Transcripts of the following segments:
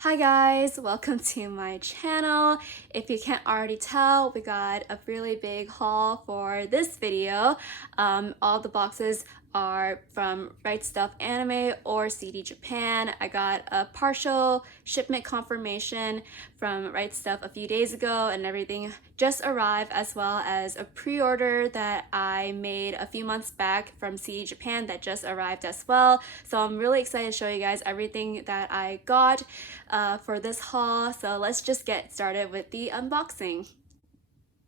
Hi guys, welcome to my channel. If you can't already tell, we got a really big haul for this video. All the boxes are from Right Stuff Anime or CD Japan. I got a partial shipment confirmation from Right Stuff a few days ago and everything just arrived, as well as a pre-order that I made a few months back from CD Japan that just arrived as well. So I'm really excited to show you guys everything that I got for this haul. So let's just get started with the unboxing.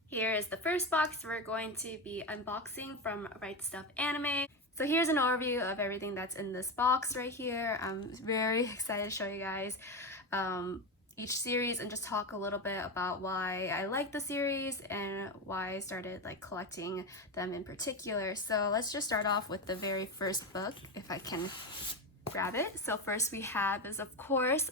Here is the first box we're going to be unboxing from Right Stuff Anime. So here's an overview of everything that's in this box right here. I'm very excited to show you guys each series and just talk a little bit about why I like the series and why I started collecting them in particular. So let's just start off with the very first book, if I can grab it. So first we have is, of course,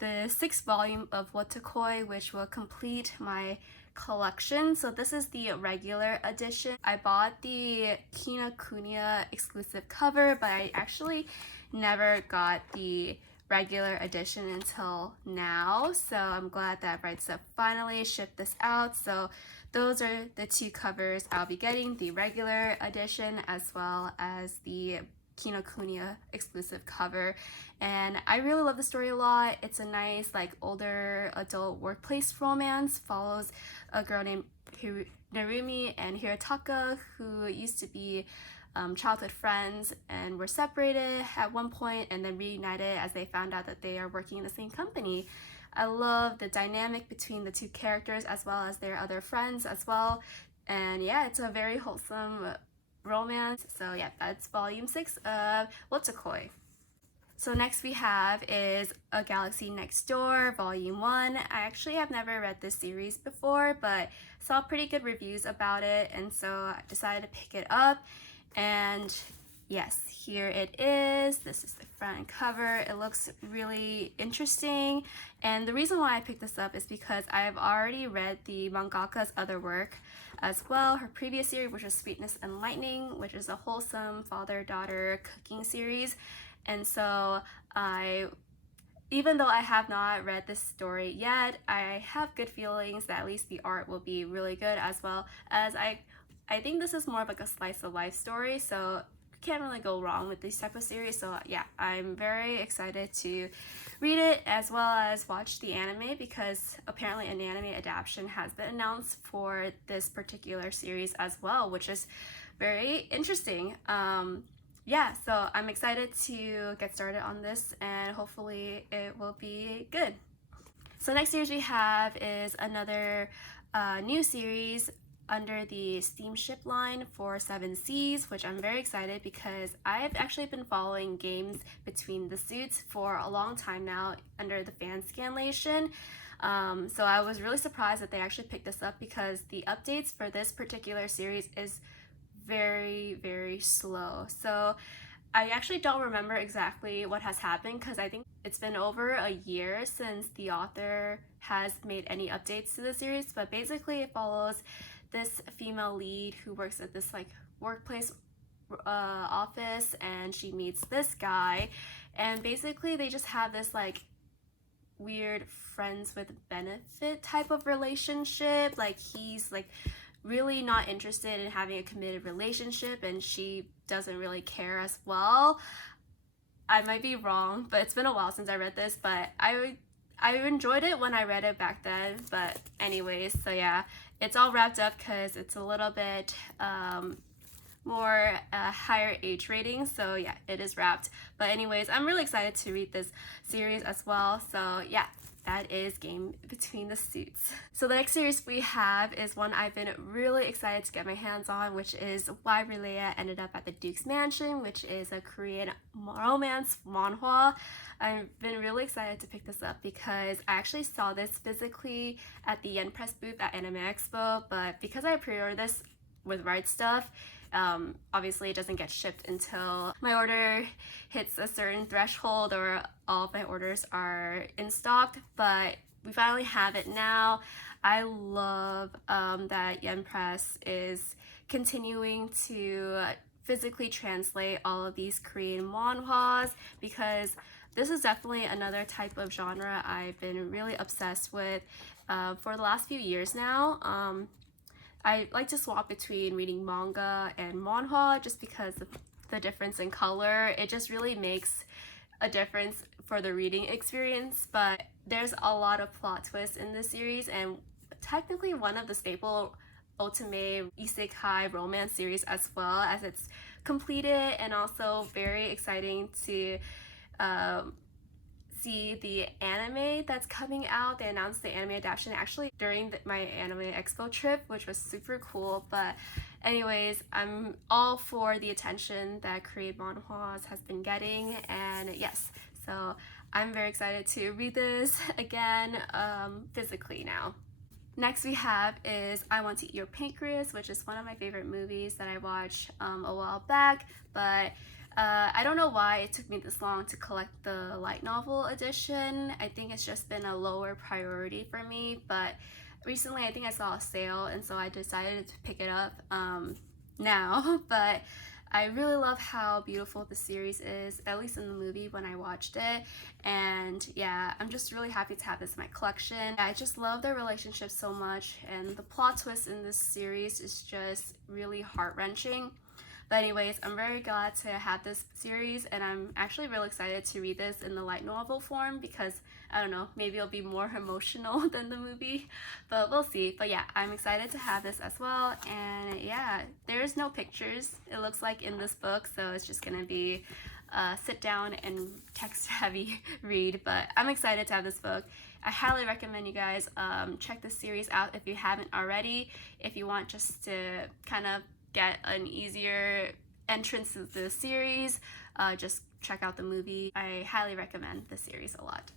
the 6th volume of Wotakoi, which will complete my collection. So this is the regular edition. I bought the Kinokuniya exclusive cover, but I actually never got the regular edition until now. So I'm glad that Right Stuff finally shipped this out. So those are the two covers I'll be getting, the regular edition as well as the Kinokuniya exclusive cover. And I really love the story a lot. It's a nice older adult workplace romance, follows a girl named Narumi and Hirotaka, who used to be childhood friends and were separated at one point and then reunited as they found out that they are working in the same company. I love the dynamic between the two characters as well as their other friends as well. And yeah, it's a very wholesome romance. So yeah, that's volume 6 of Wotakoi. So next we have is A Galaxy Next Door, Volume 1. I actually have never read this series before, but saw pretty good reviews about it, and so I decided to pick it up. And yes, here it is. This is the front cover. It looks really interesting, and the reason why I picked this up is because I've already read the mangaka's other work as well. Her previous series, which is Sweetness and Lightning, which is a wholesome father-daughter cooking series. And so even though I have not read this story yet, I have good feelings that at least the art will be really good, as well as I think this is more of a slice of life story, so can't really go wrong with this type of series. So yeah, I'm very excited to read it as well as watch the anime, because apparently an anime adaptation has been announced for this particular series as well, which is very interesting. Yeah, so I'm excited to get started on this and hopefully it will be good. So next series we have is another new series under the Steamship line for 7 Seas, which I'm very excited because I've actually been following games between the suits for a long time now under the fan scanlation. So I was really surprised that they actually picked this up, because the updates for this particular series is very slow. So I actually don't remember exactly what has happened, because I think it's been over a year since the author has made any updates to the series. But basically it follows this female lead who works at this workplace office, and she meets this guy, and basically they just have this weird friends with benefit type of relationship. He's really not interested in having a committed relationship, and she doesn't really care as well. I might be wrong, but it's been a while since I read this, but I enjoyed it when I read it back then. But anyways, so yeah, it's all wrapped up because it's a little bit more higher age rating, so yeah, it is wrapped. But anyways, I'm really excited to read this series as well. So yeah, that is Game Between the Suits. So the next series we have is one I've been really excited to get my hands on, which is Why Raeliana Ended Up at the Duke's Mansion, which is a Korean romance manhwa. I've been really excited to pick this up because I actually saw this physically at the Yen Press booth at Anime Expo, but because I pre-ordered this with Right Stuff, obviously it doesn't get shipped until my order hits a certain threshold or all of my orders are in stock, but we finally have it now. I love that Yen Press is continuing to physically translate all of these Korean manhwas, because this is definitely another type of genre I've been really obsessed with for the last few years now. I like to swap between reading manga and manhwa just because of the difference in color. It just really makes a difference for the reading experience, but there's a lot of plot twists in this series, and technically one of the staple Otome isekai romance series as well, as it's completed, and also very exciting to see the anime that's coming out. They announced the anime adaptation actually during my anime expo trip, which was super cool. But anyways, I'm all for the attention that Korean manhwas has been getting, and yes, so I'm very excited to read this again physically now. Next we have is I Want to Eat Your Pancreas, which is one of my favorite movies that I watched a while back, but I don't know why it took me this long to collect the light novel edition. I think it's just been a lower priority for me, but recently I think I saw a sale, and so I decided to pick it up now. But I really love how beautiful the series is, at least in the movie when I watched it. And yeah, I'm just really happy to have this in my collection. I just love their relationship so much, and the plot twist in this series is just really heart-wrenching. But anyways, I'm very glad to have this series, and I'm actually really excited to read this in the light novel form because, I don't know, maybe it'll be more emotional than the movie, but we'll see. But yeah, I'm excited to have this as well. And yeah, there's no pictures, it looks like, in this book, so it's just gonna be sit down and text heavy read, but I'm excited to have this book. I highly recommend you guys check this series out if you haven't already. If you want just to kind of get an easier entrance to the series, just check out the movie. I highly recommend the series a lot.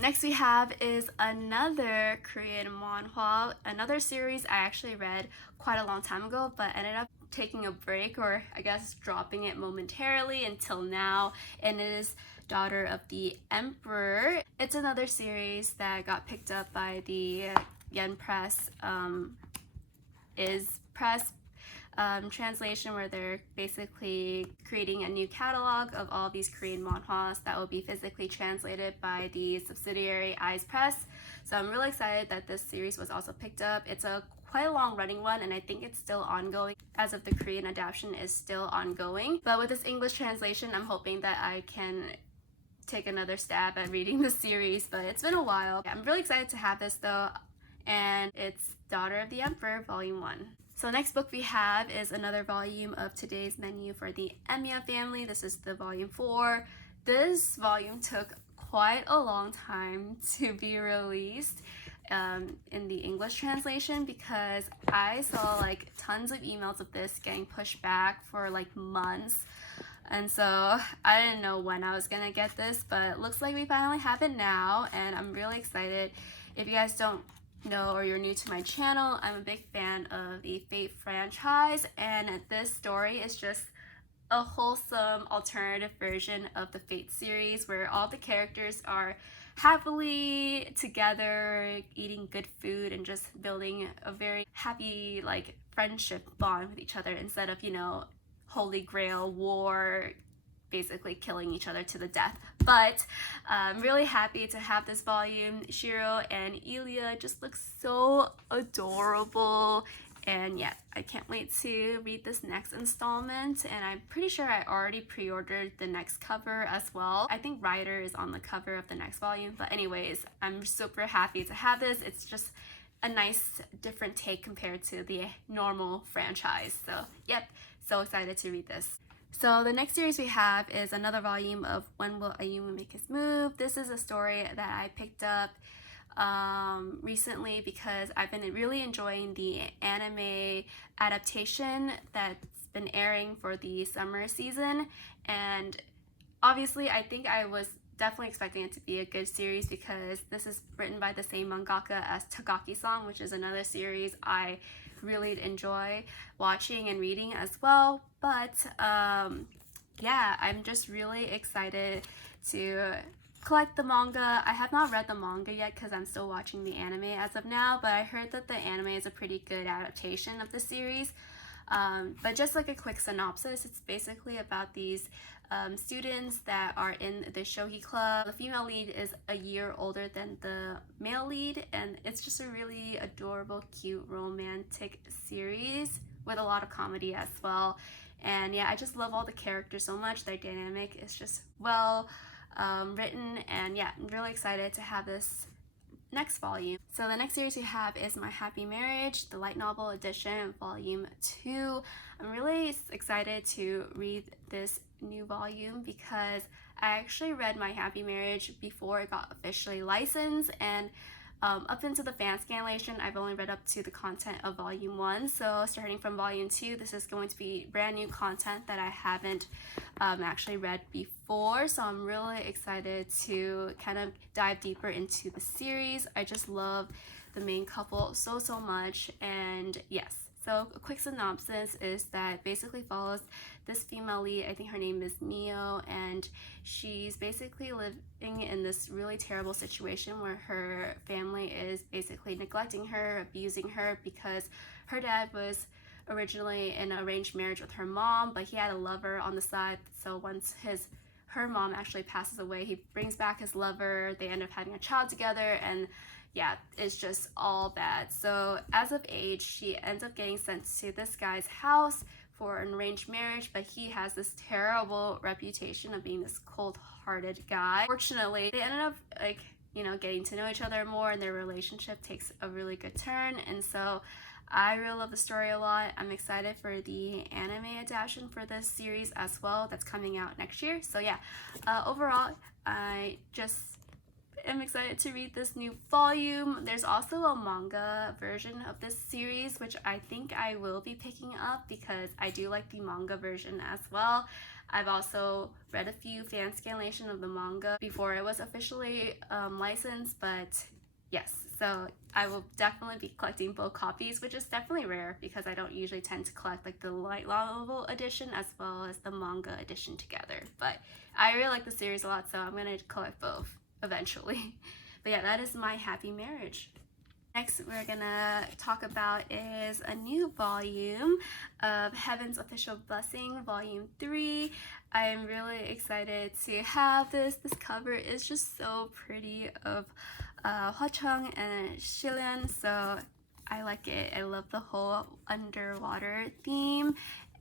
Next we have is another Korean manhwa, another series I actually read quite a long time ago, but ended up taking a break, or I guess dropping it momentarily until now, and it is Daughter of the Emperor. It's another series that got picked up by the Yen Press, translation, where they're basically creating a new catalog of all these Korean manhwas that will be physically translated by the subsidiary Eyes Press. So I'm really excited that this series was also picked up. It's a quite a long running one, and I think it's still ongoing as of the Korean adaptation is still ongoing. But with this English translation, I'm hoping that I can take another stab at reading the series, but it's been a while. I'm really excited to have this though, and it's Daughter of the Emperor Volume 1. So next book we have is another volume of Today's Menu for the Emiya family. This is the volume 4. This volume took quite a long time to be released in the English translation, because I saw like tons of emails of this getting pushed back for like months. And so I didn't know when I was gonna get this, but it looks like we finally have it now, and I'm really excited. If you guys don't know, or you're new to my channel, I'm a big fan of the Fate franchise, and this story is just a wholesome alternative version of the Fate series, where all the characters are happily together eating good food and just building a very happy like friendship bond with each other, instead of, you know, holy grail war, basically killing each other to the death. But I'm really happy to have this volume. Shiro and Ilya just look so adorable, and yeah, I can't wait to read this next installment, and I'm pretty sure I already pre-ordered the next cover as well. I think Ryder is on the cover of the next volume, but anyways, I'm super happy to have this. It's just a nice different take compared to the normal franchise. So yep, so excited to read this. So the next series we have is another volume of When Will Ayumu Make His Move? This is a story that I picked up recently because I've been really enjoying the anime adaptation that's been airing for the summer season, and obviously I think I was definitely expecting it to be a good series because this is written by the same mangaka as Takagi-san, which is another series I really enjoy watching and reading as well. But yeah, I'm just really excited to collect the manga. I have not read the manga yet because I'm still watching the anime as of now, but I heard that the anime is a pretty good adaptation of the series. But just like a quick synopsis, it's basically about these students that are in the shogi club. The female lead is a year older than the male lead, and it's just a really adorable, cute, romantic series with a lot of comedy as well. And yeah, I just love all the characters so much. Their dynamic is just well written, and yeah, I'm really excited to have this next volume. So the next series we have is My Happy Marriage, the light novel edition, volume 2. I'm really excited to read this new volume because I actually read My Happy Marriage before it got officially licensed, and up into the fan scanlation, I've only read up to the content of volume 1. So starting from volume 2, this is going to be brand new content that I haven't actually read before. So I'm really excited to kind of dive deeper into the series. I just love the main couple so much, and yes. So a quick synopsis is that basically follows this female lead. I think her name is Mio, and she's basically living in this really terrible situation where her family is basically neglecting her, abusing her, because her dad was originally in an arranged marriage with her mom, but he had a lover on the side. So once her mom actually passes away, he brings back his lover. They end up having a child together, and yeah, it's just all bad. So as of age, she ends up getting sent to this guy's house for an arranged marriage, but he has this terrible reputation of being this cold-hearted guy. Fortunately, they ended up getting to know each other more, and their relationship takes a really good turn. And so I really love the story a lot. I'm excited for the anime adaptation for this series as well that's coming out next year. So yeah, overall, I just am excited to read this new volume. There's also a manga version of this series, which I think I will be picking up because I do like the manga version as well. I've also read a few fan scanlation of the manga before it was officially licensed, but yes, so I will definitely be collecting both copies, which is definitely rare because I don't usually tend to collect like the light novel edition as well as the manga edition together. But I really like the series a lot, so I'm gonna collect both eventually. But yeah, that is My Happy Marriage. Next we're gonna talk about is a new volume of Heaven's Official Blessing, volume 3. I am really excited to have this. This cover is just so pretty of Hwa-chang and Shilian, so I like it. I love the whole underwater theme.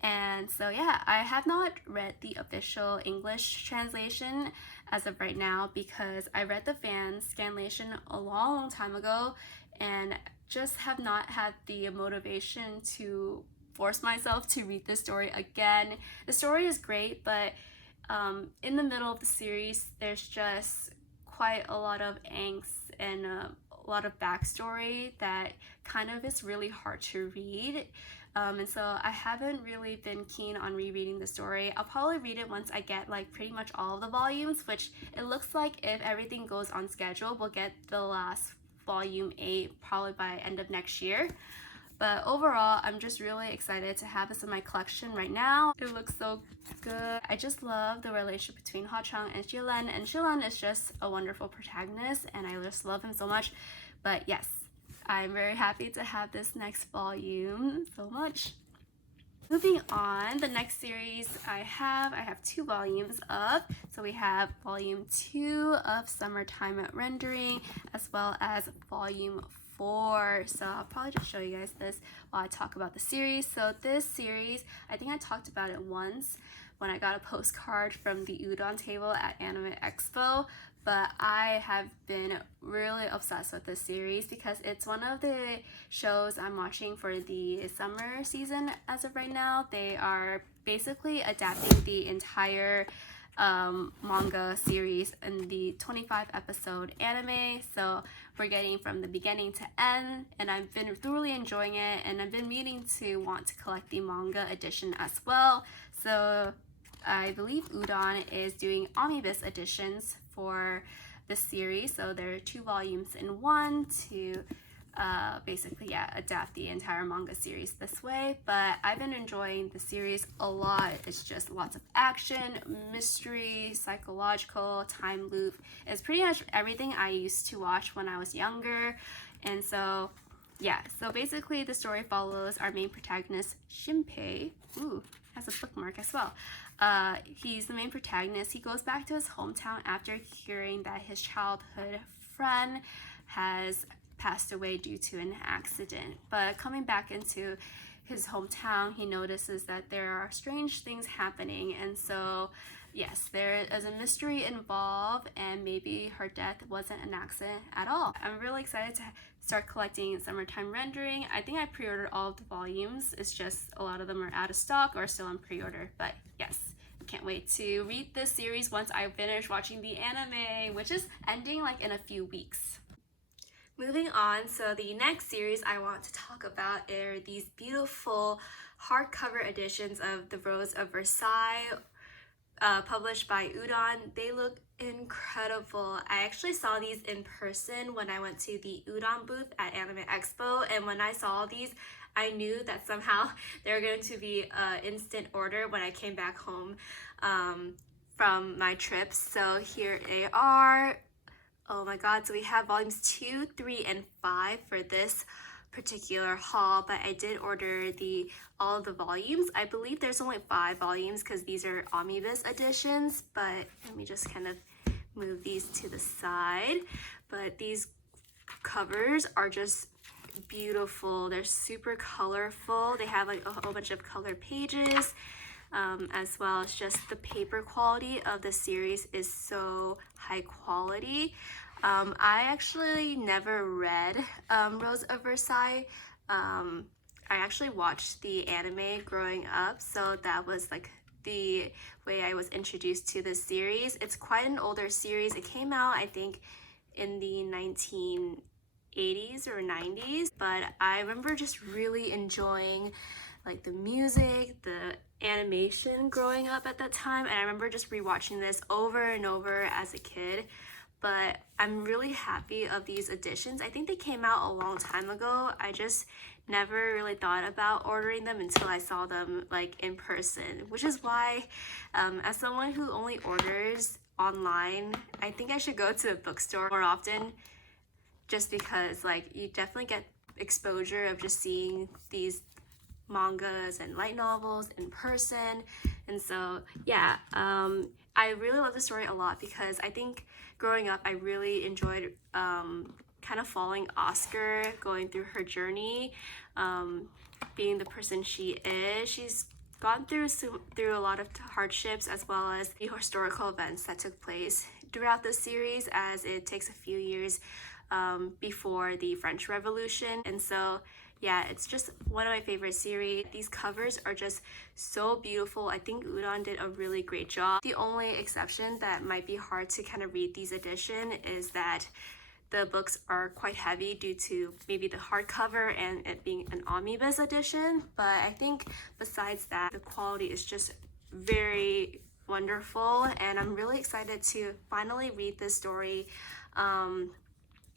And so yeah, I have not read the official English translation as of right now because I read the fan scanlation a long time ago and just have not had the motivation to force myself to read this story again. The story is great, but in the middle of the series, there's just quite a lot of angst and a lot of backstory that kind of is really hard to read. And so I haven't really been keen on rereading the story. I'll probably read it once I get like pretty much all of the volumes, which it looks like if everything goes on schedule, we'll get the last volume 8 probably by end of next year. But overall, I'm just really excited to have this in my collection right now. It looks so good. I just love the relationship between Hwa-chang and Shilan, and Shilan is just a wonderful protagonist, and I just love him so much. But yes, I'm very happy to have this next volume so much. Moving on, the next series I have 2 volumes of. So we have volume 2 of Summertime Rendering as well as volume 4. So I'll probably just show you guys this while I talk about the series. So this series, I think I talked about it once when I got a postcard from the udon table at Anime Expo, but I have been really obsessed with this series because it's one of the shows I'm watching for the summer season as of right now. They are basically adapting the entire manga series in the 25 episode anime, so we're getting from the beginning to end, and I've been thoroughly enjoying it, and I've been meaning to want to collect the manga edition as well. So I believe Udon is doing omnibus editions for this series, so there are 2 volumes in one to basically adapt the entire manga series this way. But I've been enjoying the series a lot. It's just lots of action, mystery, psychological, time loop. It's pretty much everything I used to watch when I was younger. And so basically the story follows our main protagonist Shinpei. Ooh, as a bookmark as well. He's the main protagonist. He goes back to his hometown after hearing that his childhood friend has passed away due to an accident. But coming back into his hometown, he notices that there are strange things happening, and so yes, there is a mystery involved, and maybe her death wasn't an accident at all. I'm really excited to start collecting Summertime Rendering. I think I pre-ordered all of the volumes. It's just a lot of them are out of stock or still on pre-order, but yes. Can't wait to read this series once I finish watching the anime, which is ending like in a few weeks. Moving on, so the next series I want to talk about are these beautiful hardcover editions of The Roses of Versailles, published by Udon. They look incredible. I actually saw these in person when I went to the Udon booth at Anime Expo, and when I saw these, I knew that somehow they were going to be an instant order when I came back home from my trips. So here they are. Oh my god, so we have volumes 2, 3, and 5 for this particular haul, but I did order all of the volumes. I believe there's only 5 volumes because these are omnibus editions, but let me just kind of move these to the side. But these covers are just beautiful. They're super colorful. They have like a whole bunch of color pages, as well as just the paper quality of the series is so high quality. I actually never read Rose of Versailles. I actually watched the anime growing up, so that was like the way I was introduced to this series. It's quite an older series. It came out, I think, in the 1980s or 90s, but I remember just really enjoying like the music, the animation growing up at that time, and I remember just rewatching this over and over as a kid. But I'm really happy of these editions. I think they came out a long time ago. I just never really thought about ordering them until I saw them like in person, which is why as someone who only orders online, I think I should go to a bookstore more often, just because like you definitely get exposure of just seeing these mangas and light novels in person. And so yeah, I really love the story a lot because I think growing up I really enjoyed kind of following Oscar, going through her journey, being the person she is. She's gone through a lot of hardships, as well as the historical events that took place throughout the series, as it takes a few years before the French Revolution. And so yeah, it's just one of my favorite series. These covers are just so beautiful. I think Udon did a really great job. The only exception that might be hard to kind of read these editions is that the books are quite heavy due to maybe the hardcover and it being an omnibus edition. But I think besides that, the quality is just very wonderful, and I'm really excited to finally read this story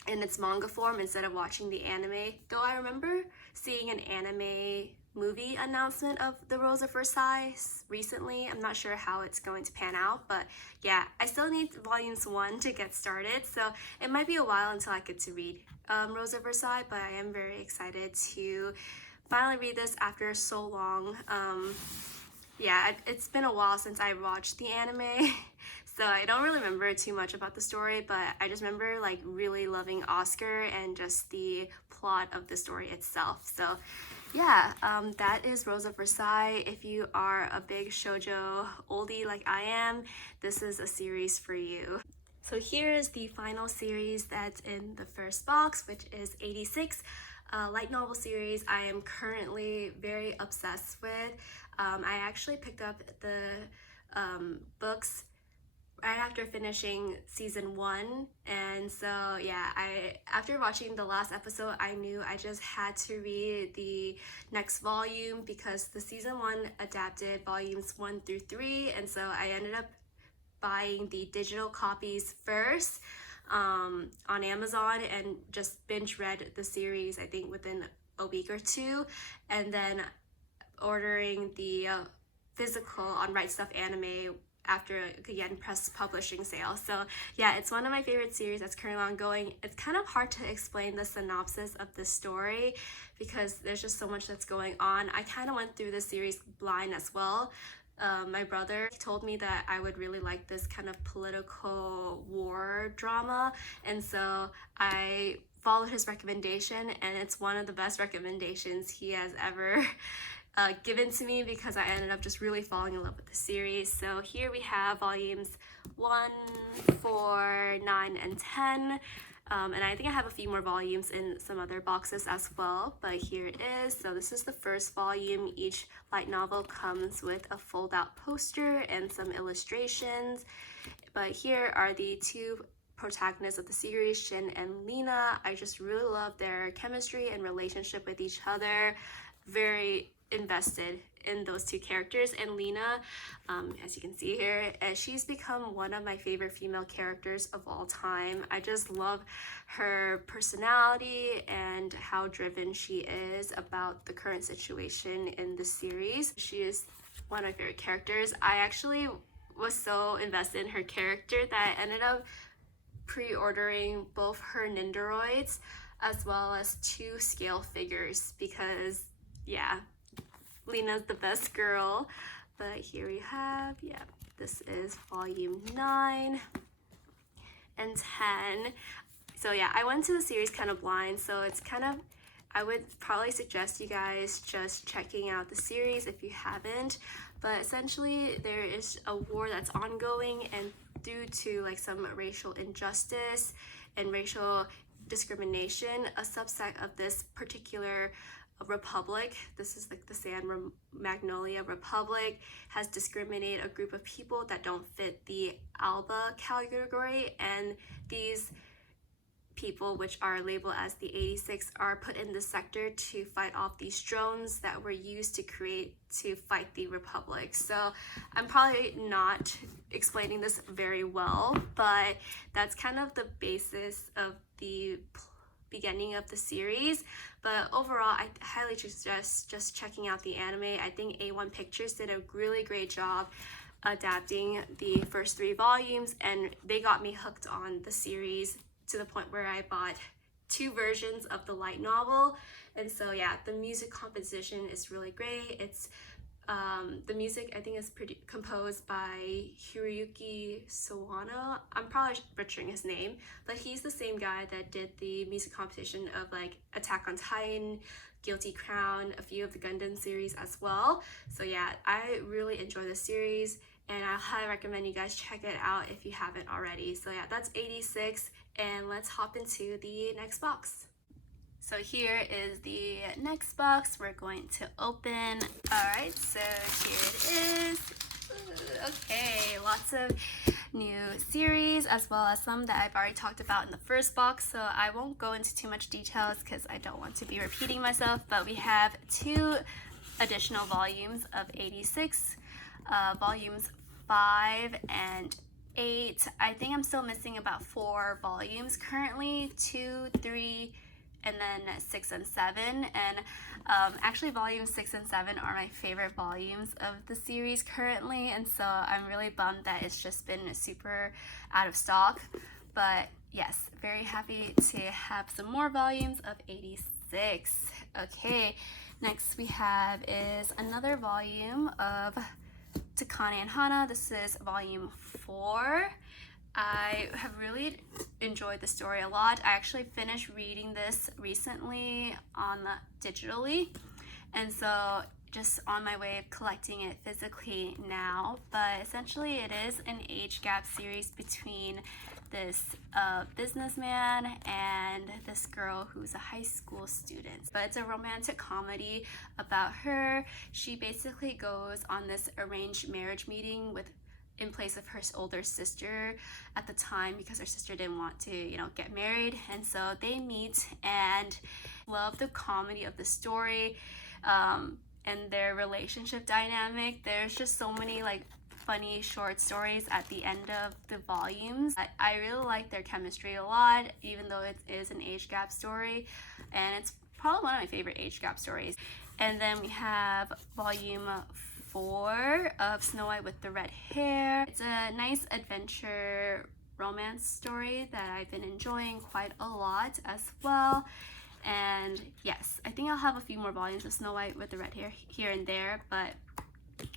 in its manga form instead of watching the anime. Though I remember seeing an anime movie announcement of The Rose of Versailles recently. I'm not sure how it's going to pan out, but yeah, I still need volumes 1 to get started, so it might be a while until I get to read Rose of Versailles, but I am very excited to finally read this after so long. Yeah, it's been a while since I watched the anime, so I don't really remember too much about the story, but I just remember like really loving Oscar and just the plot of the story itself. So yeah, that is Rose of Versailles. If you are a big shoujo oldie like I am, this is a series for you. So here is the final series that's in the first box, which is 86. Light novel series I am currently very obsessed with. I actually picked up the books right after finishing season 1, and so yeah, after watching the last episode, I knew I just had to read the next volume because the season 1 adapted volumes 1 through 3, and so I ended up buying the digital copies first on Amazon and just binge read the series, I think within a week or two, and then ordering the physical on Right Stuff Anime after a yen press publishing sale. So yeah, it's one of my favorite series that's currently ongoing. It's kind of hard to explain the synopsis of the story because there's just so much that's going on. I kind of went through this series blind as well. My brother told me that I would really like this kind of political war drama, and so I followed his recommendation, and it's one of the best recommendations he has ever given to me because I ended up just really falling in love with the series. So here we have volumes 1, 4, 9, and 10. And I think I have a few more volumes in some other boxes as well, but here it is. So this is the first volume. Each light novel comes with a fold-out poster and some illustrations. But here are the two protagonists of the series, Shin and Lena. I just really love their chemistry and relationship with each other. Very invested in those two characters. And Lena, as you can see here, she's become one of my favorite female characters of all time. I just love her personality and how driven she is about the current situation in the series. She is one of my favorite characters. I actually was so invested in her character that I ended up pre-ordering both her Nindoroids as well as 2 scale figures because yeah, Lena's the best girl. But here we have, yeah, this is volume 9 and 10. So yeah, I went to the series kind of blind, so it's kind of, I would probably suggest you guys just checking out the series if you haven't. But essentially there is a war that's ongoing, and due to like some racial injustice and racial discrimination, a subset of this particular republic, this is like the San Magnolia Republic, has discriminated a group of people that don't fit the Alba category, and these people, which are labeled as the 86, are put in the sector to fight off these drones that were used to fight the Republic. So I'm probably not explaining this very well, but that's kind of the basis of the beginning of the series. But overall, I highly suggest just checking out the anime. I think A1 Pictures did a really great job adapting the first 3 volumes, and they got me hooked on the series to the point where I bought 2 versions of the light novel. And so yeah, the music composition is really great. It's the music I think is composed by Hiroyuki Sawano. I'm probably butchering his name, but he's the same guy that did the music composition of like Attack on Titan, Guilty Crown, a few of the Gundam series as well. So yeah, I really enjoy this series, and I highly recommend you guys check it out if you haven't already. So yeah, that's 86, and let's hop into the next box. So here is the next box we're going to open. Alright, so here it is. Okay, lots of new series as well as some that I've already talked about in the first box, so I won't go into too much details because I don't want to be repeating myself. But we have 2 additional volumes of 86, volumes 5 and 8. I think I'm still missing about 4 volumes currently, 2, 3, and then 6 and 7. And actually volumes 6 and 7 are my favorite volumes of the series currently, and so I'm really bummed that it's just been super out of stock. But yes, very happy to have some more volumes of 86. Okay, next we have is another volume of Takane Hana. This is volume 4. I have really enjoyed the story a lot. I actually finished reading this recently digitally, and so just on my way of collecting it physically now. But essentially it is an age gap series between this businessman and this girl who's a high school student. But it's a romantic comedy about her. She basically goes on this arranged marriage meeting in place of her older sister at the time, because her sister didn't want to, get married. And so they meet, and love the comedy of the story and their relationship dynamic. There's just so many like funny short stories at the end of the volumes. I really like their chemistry a lot, even though it is an age gap story, and it's probably one of my favorite age gap stories. And then we have volume 4 of Snow White with the red hair. It's a nice adventure romance story that I've been enjoying quite a lot as well. And yes, I think I'll have a few more volumes of Snow White with the red hair here and there, but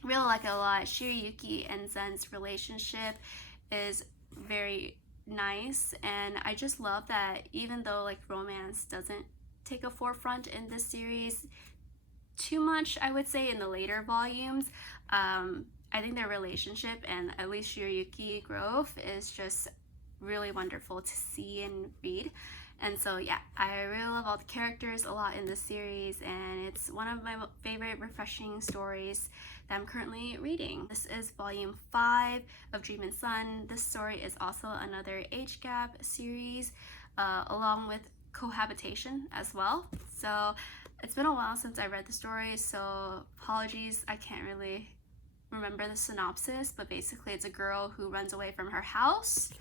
really like it a lot. Shirayuki and Zen's relationship is very nice, and I just love that even though like romance doesn't take a forefront in this series too much, I would say in the later volumes, I think their relationship and at least Shirayuki growth is just really wonderful to see and read. And so yeah, I really love all the characters a lot in this series, and it's one of my favorite refreshing stories that I'm currently reading. This is volume 5 of Dreamin Sun. This story is also another age gap series, along with cohabitation as well. So it's been a while since I read the story, so apologies, I can't really remember the synopsis, but basically it's a girl who runs away from her house,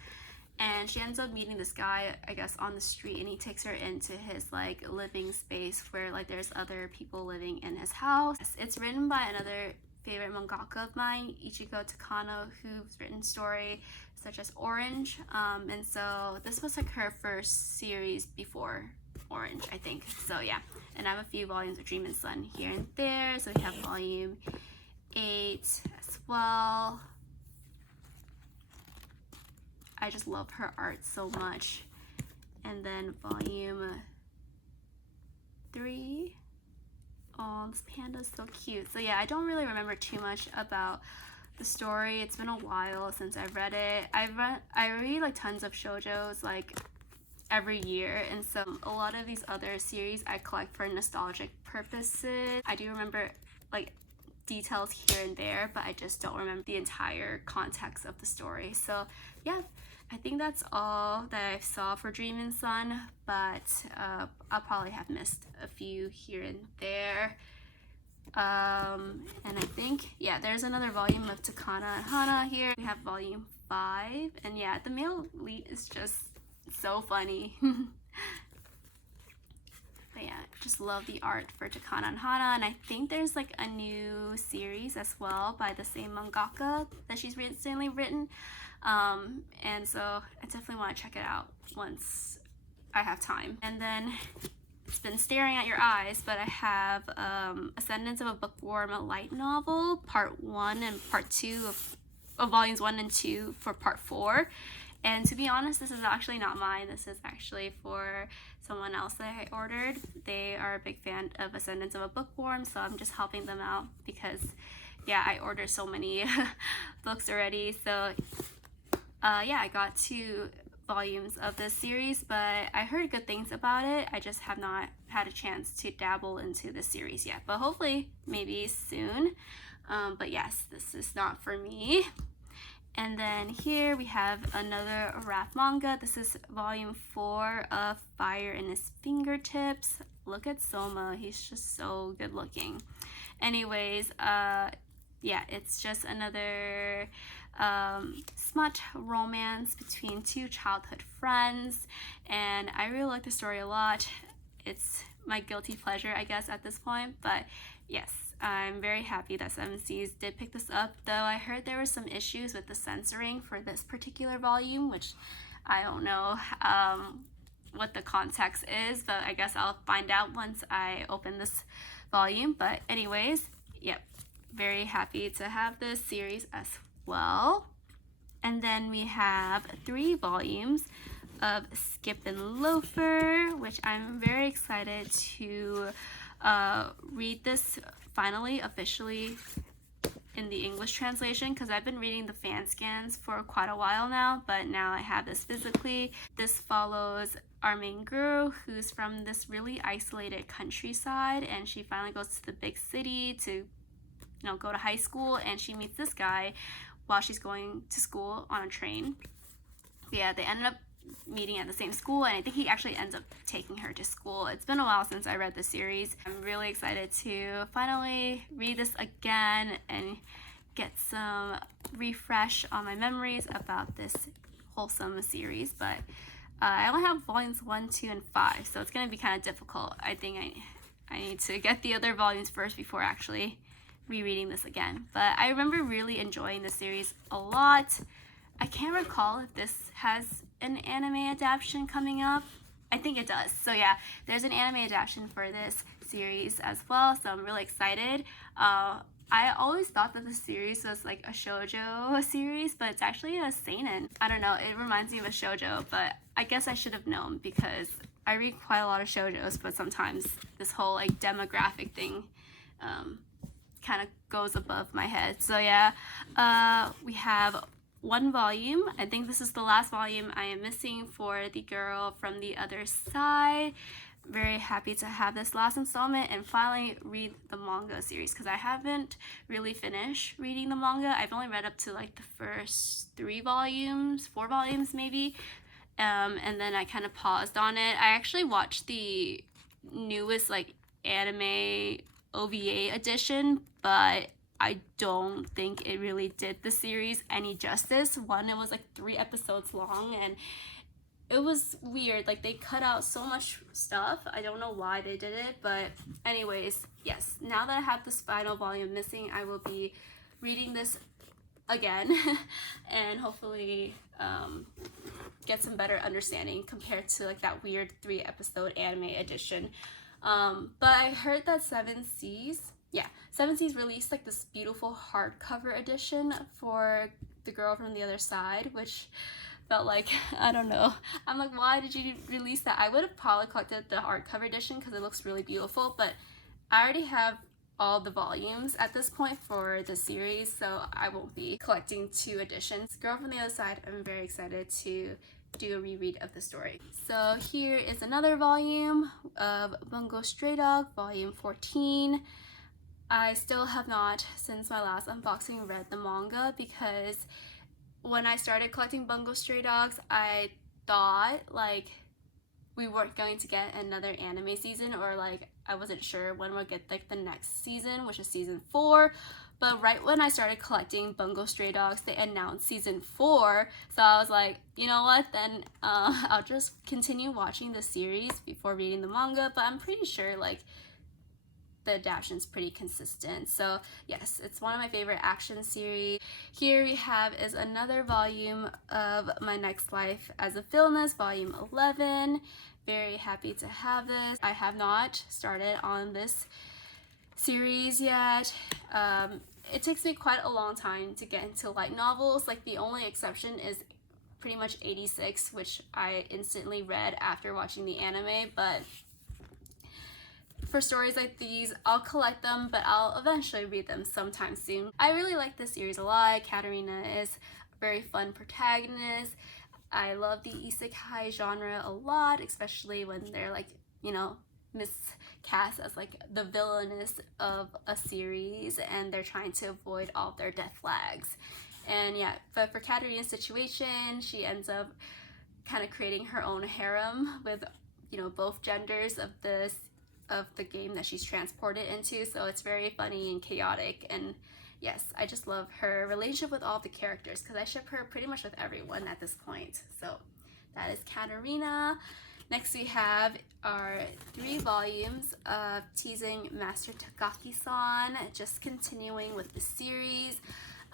and she ends up meeting this guy, I guess, on the street, and he takes her into his like living space where like there's other people living in his house. It's written by another favorite mangaka of mine, Ichigo Takano, who's written story such as Orange, and so this was like her first series before Orange, I think. So yeah, and I have a few volumes of Dreamin Sun here and there. So we have volume 8 as well. I just love her art so much. And then volume 3. Oh, this panda is so cute. So yeah, I don't really remember too much about the story. It's been a while since I've read it. I read like tons of shoujos like every year, and so a lot of these other series I collect for nostalgic purposes. I do remember like details here and there, but I just don't remember the entire context of the story. So yeah, I think that's all that I saw for Dreamin Sun, but I'll probably have missed a few here and there. And I think, yeah, there's another volume of Takane Hana here. We have volume 5, and yeah, the male lead is just so funny. But yeah, just love the art for Takane Hana, and I think there's like a new series as well by the same mangaka that she's recently written, and so I definitely want to check it out once I have time. And then it's been staring at your eyes, but I have Ascendance of a Bookworm, a light novel, part 1 and part 2 of volumes 1 and 2 for part 4. And to be honest, this is actually not mine. This is actually for someone else that I ordered. They are a big fan of Ascendance of a Bookworm, so I'm just helping them out because, yeah, I ordered so many books already. So, yeah, I got 2 volumes of this series, but I heard good things about it. I just have not had a chance to dabble into this series yet, but hopefully maybe soon. But yes, this is not for me. And then here we have another rap manga. This is volume 4 of Fire in His Fingertips. Look at Soma, he's just so good looking. Anyways, yeah, it's just another smut romance between 2 childhood friends, and I really like the story a lot. It's my guilty pleasure, I guess, at this point, but yes, I'm very happy that 7Seas did pick this up, though I heard there were some issues with the censoring for this particular volume, which I don't know what the context is, but I guess I'll find out once I open this volume. But anyways, yep, very happy to have this series as well. And then we have 3 volumes of Skip and Loafer, which I'm very excited to read this finally officially in the English translation, because I've been reading the fan scans for quite a while now, but now I have this physically. This follows our main girl, who's from this really isolated countryside, and she finally goes to the big city to, you know, go to high school, and she meets this guy while she's going to school on a train. Yeah, they ended up meeting at the same school, and I think he actually ends up taking her to school. It's been a while since I read the series. I'm really excited to finally read this again and get some refresh on my memories about this wholesome series. But I only have volumes 1, 2, and 5, so it's gonna be kind of difficult. I think I need to get the other volumes first before actually rereading this again. But I remember really enjoying the series a lot. I can't recall if this has an anime adaptation coming up. I think it does. So yeah, there's an anime adaptation for this series as well, so I'm really excited. I always thought that the series was like a shoujo series, but it's actually a seinen. I don't know, it reminds me of a shoujo, but I guess I should have known because I read quite a lot of shoujos, but sometimes this whole like demographic thing kind of goes above my head. So yeah, we have one volume. I think this is the last volume I am missing for The Girl from the Other Side. Very happy to have this last installment and finally read the manga series because I haven't really finished reading the manga. I've only read up to like the first 4 volumes maybe, and then I kind of paused on it. I actually watched the newest like anime OVA edition, but I don't think it really did the series any justice. One, it was like 3 episodes long and it was weird. Like they cut out so much stuff. I don't know why they did it, but anyways, yes, now that I have this final volume missing, I will be reading this again and hopefully get some better understanding compared to like that weird 3-episode anime edition. But I heard that Seven Seas released like this beautiful hardcover edition for The Girl from the Other Side, which felt like, I don't know. I'm like, why did you release that? I would have probably collected the hardcover edition because it looks really beautiful, but I already have all the volumes at this point for the series, so I won't be collecting 2 editions. Girl from the Other Side, I'm very excited to do a reread of the story. So here is another volume of Bungo Stray Dog, volume 14. I still have not, since my last unboxing, read the manga because when I started collecting Bungo Stray Dogs, I thought like we weren't going to get another anime season, or like I wasn't sure when we'll get like the next season, which is season 4. But right when I started collecting Bungo Stray Dogs, they announced season 4. So I was like, you know what, then I'll just continue watching the series before reading the manga. But I'm pretty sure like the adaptation's pretty consistent. So yes, it's one of my favorite action series. Here we have is another volume of My Next Life as a Villainess, volume 11. Very happy to have this. I have not started on this series yet. It takes me quite a long time to get into light novels. Like the only exception is pretty much 86, which I instantly read after watching the anime, but for stories like these, I'll collect them, but I'll eventually read them sometime soon. I really like this series a lot. Katarina is a very fun protagonist. I love the isekai genre a lot, especially when they're like, you know, miscast as like the villainess of a series and they're trying to avoid all their death flags. And yeah, but for Katarina's situation, she ends up kind of creating her own harem with, you know, both genders of the game that she's transported into, so it's very funny and chaotic. And yes, I just love her relationship with all the characters because I ship her pretty much with everyone at this point. So that is Katarina. Next we have our 3 volumes of Teasing Master Takagi-san, just continuing with the series.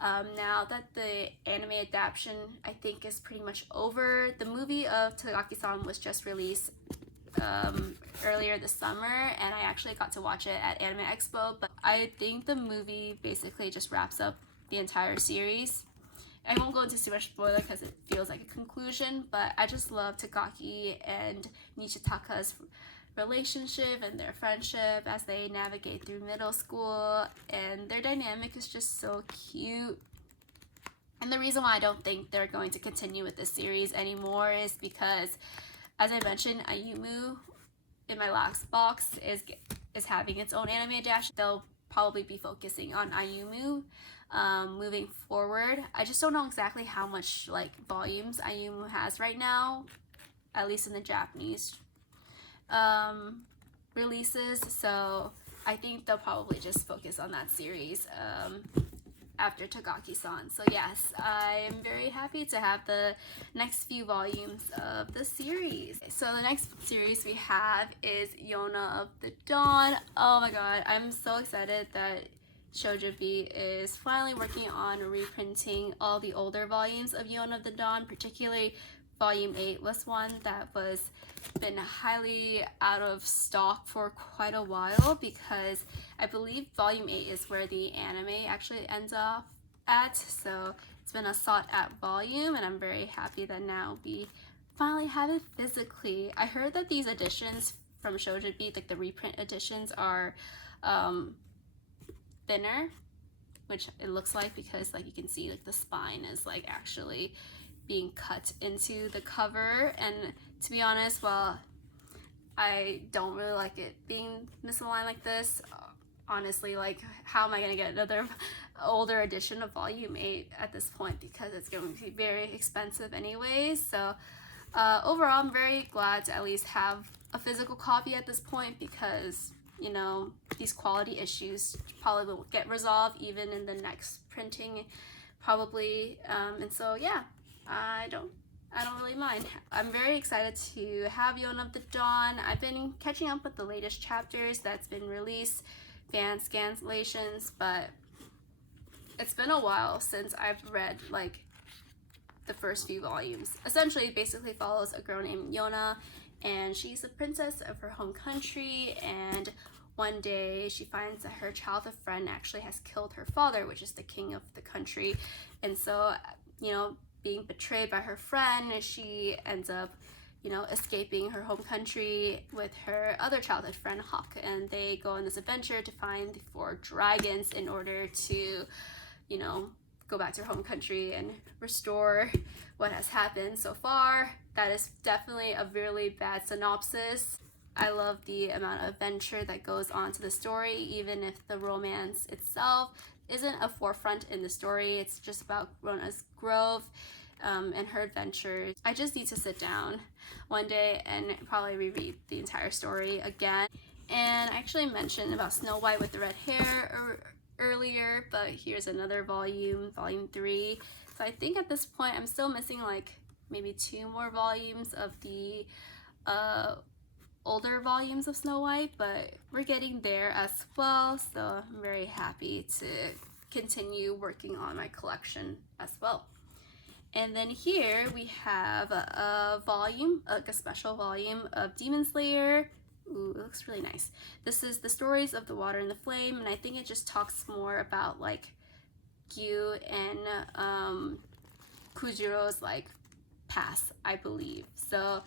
Now that the anime adaptation I think is pretty much over, the movie of Takagi-san was just released earlier this summer, and I actually got to watch it at Anime Expo, but I think the movie basically just wraps up the entire series. I won't go into too much spoiler because it feels like a conclusion, but I just love Takagi and Nishitaka's relationship and their friendship as they navigate through middle school, and their dynamic is just so cute. And the reason why I don't think they're going to continue with this series anymore is because, as I mentioned, Ayumu in my last box is having its own anime adaptation. They'll probably be focusing on Ayumu moving forward. I just don't know exactly how much like volumes Ayumu has right now, at least in the Japanese releases. So I think they'll probably just focus on that series after Takagi-san. So yes, I am very happy to have the next few volumes of the series. So the next series we have is Yona of the Dawn. Oh my god, I'm so excited that Shoujo is finally working on reprinting all the older volumes of Yona of the Dawn, particularly Volume 8 was one that was been highly out of stock for quite a while, because I believe Volume 8 is where the anime actually ends off at, so it's been a sought out volume, and I'm very happy that now we finally have it physically. I heard that these editions from Shoujo, like the reprint editions, are thinner, which it looks like, because like you can see like the spine is like actually being cut into the cover. And to be honest, well, I don't really like it being misaligned like this. Honestly, like, how am I gonna get another older edition of Volume 8 at this point, because it's going to be very expensive anyways. So overall, I'm very glad to at least have a physical copy at this point, because, you know, these quality issues probably will get resolved even in the next printing, probably. And so yeah, I don't really mind. I'm very excited to have Yona of the Dawn. I've been catching up with the latest chapters that's been released, fan scanlations, but it's been a while since I've read like the first few volumes. Essentially, it basically follows a girl named Yona, and she's a princess of her home country, and one day she finds that her childhood friend actually has killed her father, which is the king of the country. And so, you know, being betrayed by her friend, she ends up, you know, escaping her home country with her other childhood friend Hawk, and they go on this adventure to find the 4 dragons in order to, you know, go back to her home country and restore what has happened so far. That is definitely a really bad synopsis. I love the amount of adventure that goes on to the story, even if the romance itself isn't a forefront in the story. It's just about Rona's growth and her adventures. I just need to sit down one day and probably reread the entire story again. And I actually mentioned about Snow White with the red hair earlier, but here's another volume, Volume 3. So I think at this point I'm still missing like maybe 2 more volumes of the older volumes of Snow White, but we're getting there as well, so I'm very happy to continue working on my collection as well. And then here we have a volume, like a special volume of Demon Slayer. Ooh, it looks really nice. This is the Stories of the Water and the Flame, and I think it just talks more about like Gyu and Kujiro's like past, I believe. So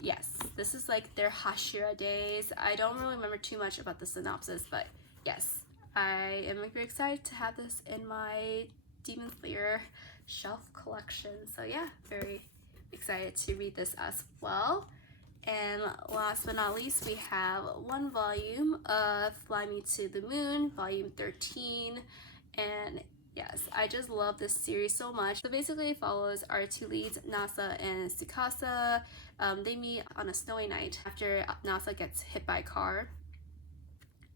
yes, this is like their Hashira days. I don't really remember too much about the synopsis, but yes, I am very excited to have this in my Demon Slayer shelf collection. So yeah, very excited to read this as well. And last but not least, we have 1 volume of Fly Me to the Moon, Volume 13. And yes, I just love this series so much. So basically it follows our 2 leads, Nasa and Tsukasa. They meet on a snowy night after Nasa gets hit by a car.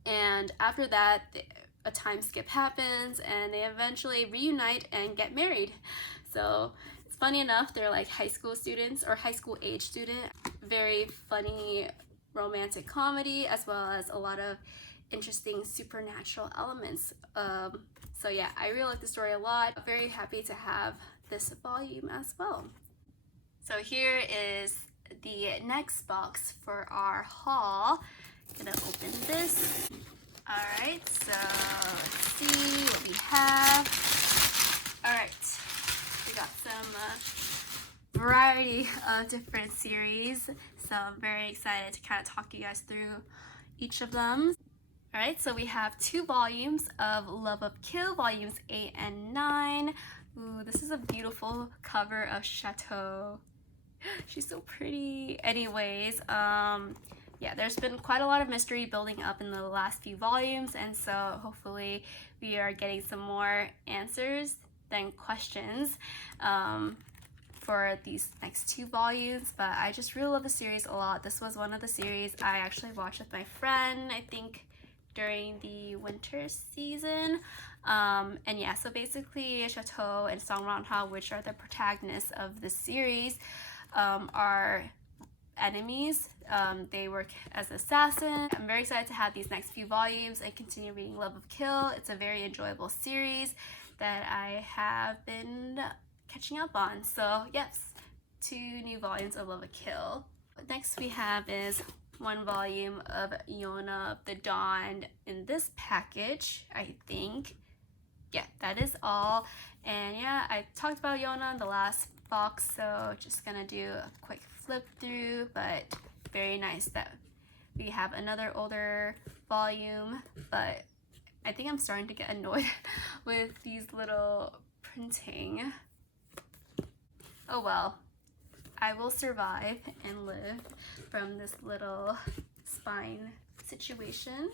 And after that, a time skip happens and they eventually reunite and get married. So it's funny enough, they're like high school students or high school age student. Very funny romantic comedy, as well as a lot of interesting supernatural elements. So yeah, I really like the story a lot. I'm very happy to have this volume as well. So here is the next box for our haul. Gonna open this. Alright, so let's see what we have. Alright, we got some variety of different series, so I'm very excited to kind of talk you guys through each of them. Alright, so we have 2 volumes of Love of Kill, volumes 8 and 9. Ooh, this is a beautiful cover of Chateau. She's so pretty. Anyways, yeah, there's been quite a lot of mystery building up in the last few volumes, and so hopefully we are getting some more answers than questions for these next 2 volumes. But I just really love the series a lot. This was one of the series I actually watched with my friend, I think during the winter season. And yeah, so basically Chateau and Song Ranha, which are the protagonists of this series, are enemies. They work as assassins. I'm very excited to have these next few volumes and continue reading Love of Kill. It's a very enjoyable series that I have been catching up on. So yes, 2 new volumes of Love of Kill. Next we have is 1 volume of Yona of the Dawn in this package, I think. Yeah, that is all. And yeah, I talked about Yona in the last box, so just gonna do a quick flip through, but very nice that we have another older volume. But I think I'm starting to get annoyed with these little printing. Oh well, I will survive and live from this little spine situation.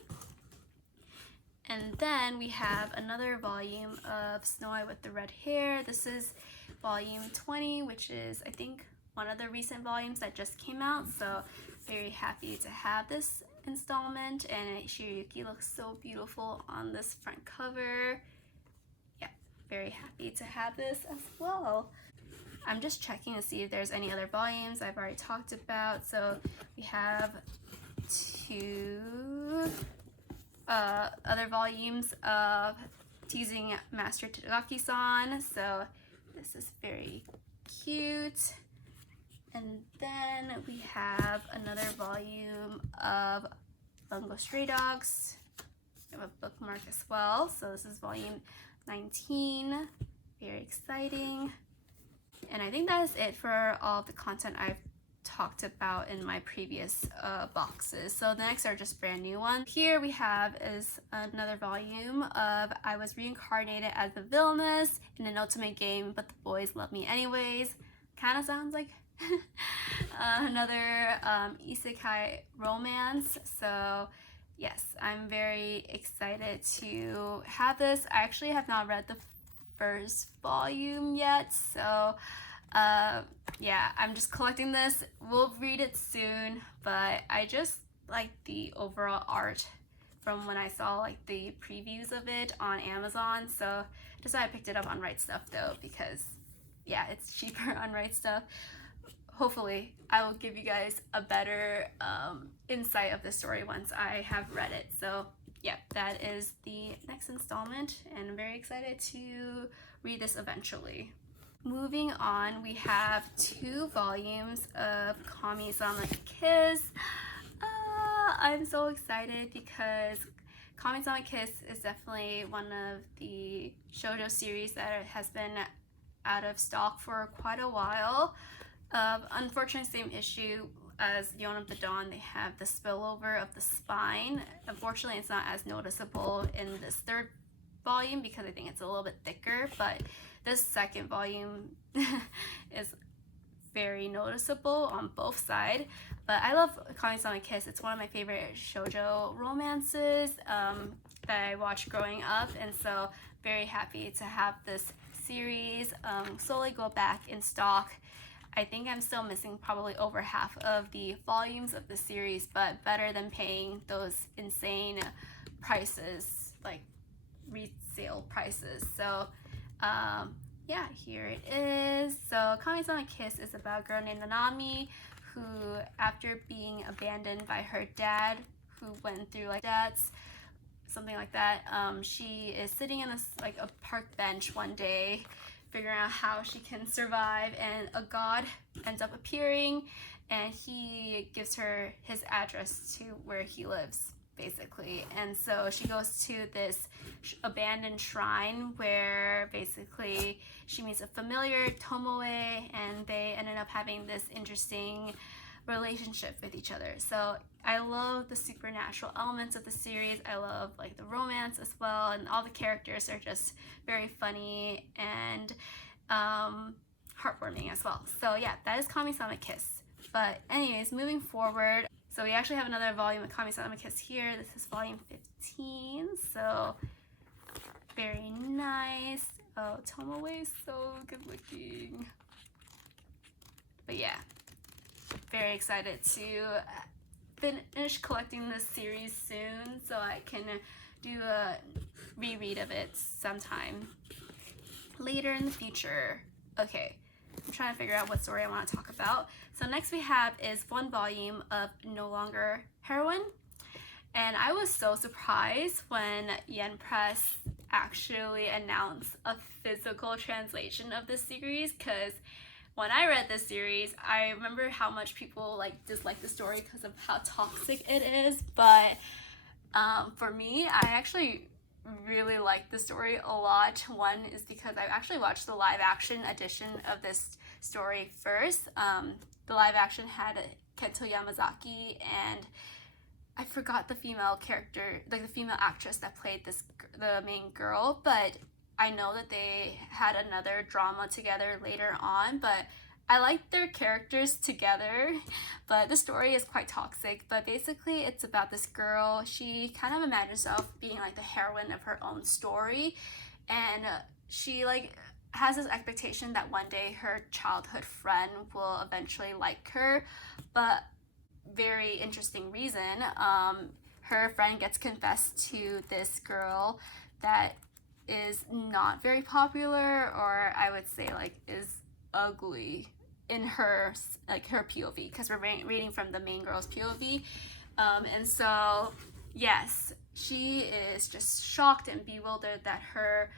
And then we have another volume of Snow White with the Red Hair. This is volume 20, which is, I think, one of the recent volumes that just came out. So very happy to have this installment. And Shiryuki looks so beautiful on this front cover. Yeah, very happy to have this as well. I'm just checking to see if there's any other volumes I've already talked about. So we have 2 other volumes of Teasing Master Takagi-san. So this is very cute. And then we have another volume of Bungo Stray Dogs. I have a bookmark as well. So this is volume 19. Very exciting. And I think that is it for all of the content I've talked about in my previous boxes. So the next are just brand new ones. Here we have is another volume of I Was Reincarnated as the Villainess in an Otome game, but the boys love me anyways. Kind of sounds like another isekai romance. So yes, I'm very excited to have this. I actually have not read the first volume yet, so yeah, I'm just collecting this. We'll read it soon, but I just like the overall art from when I saw like the previews of it on Amazon. So just I picked it up on Right Stuff though, because yeah, it's cheaper on Right Stuff. Hopefully I will give you guys a better insight of the story once I have read it. So yeah, that is the next installment, and I'm very excited to read this eventually. Moving on, we have 2 volumes of Kamisama Kiss. I'm so excited because Kamisama Kiss is definitely one of the shoujo series that has been out of stock for quite a while. Unfortunately, same issue as Yona of the Dawn, they have the spillover of the spine. Unfortunately, it's not as noticeable in this 3rd volume because I think it's a little bit thicker, but this 2nd volume is very noticeable on both sides. But I love Kamisama Kiss. It's one of my favorite shoujo romances that I watched growing up, and so very happy to have this series slowly go back in stock. I think I'm still missing probably over half of the volumes of the series, but better than paying those insane prices, like resale prices. So yeah, here it is. So Kamisama Kiss is about a girl named Nanami who, after being abandoned by her dad, who went through like debts, something like that, she is sitting in this like a park bench one day figuring out how she can survive, and a god ends up appearing and he gives her his address to where he lives basically. And so she goes to this abandoned shrine where basically she meets a familiar, Tomoe, and they ended up having this interesting relationship with each other. So I love the supernatural elements of the series. I love like the romance as well, and all the characters are just very funny and heartwarming as well. So yeah, that is Kamisama Kiss. But anyways, moving forward, so we actually have another volume of Kamisama Kiss here. This is volume 15, so very nice. Oh, Tomoe is so good looking. But yeah, very excited to finish collecting this series soon so I can do a reread of it sometime later in the future. Okay, I'm trying to figure out what story I want to talk about. So next we have is one volume of No Longer Heroine. And I was so surprised when Yen Press actually announced a physical translation of this series, because when I read this series, I remember how much people dislike the story because of how toxic it is. But for me, I actually really like the story a lot. One is because I actually watched the live action edition of this story first. The live action had Kento Yamazaki, and I forgot the female character, the female actress that played the main girl, but I know that they had another drama together later on. But I like their characters together, but the story is quite toxic. But basically it's about this girl. She kind of imagines herself being the heroine of her own story, and she has this expectation that one day her childhood friend will eventually like her. But very interesting reason, her friend gets confessed to this girl that is not very popular, or I would say is ugly in her her POV, because we're reading from the main girl's POV. And so yes, she is just shocked and bewildered that her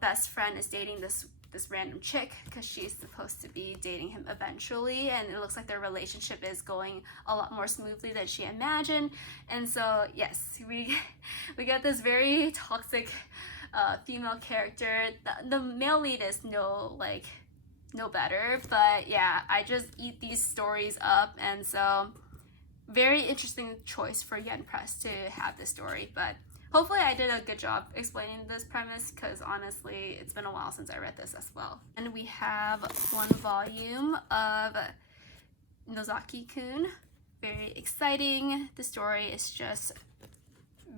best friend is dating this random chick, because she's supposed to be dating him eventually, and it looks like their relationship is going a lot more smoothly than she imagined. And so yes, we get this very toxic female character. The male lead is no better, but yeah, I just eat these stories up. And so very interesting choice for Yen Press to have this story. But hopefully I did a good job explaining this premise, because honestly it's been a while since I read this as well. And we have one volume of Nozaki-kun. Very exciting. The story is just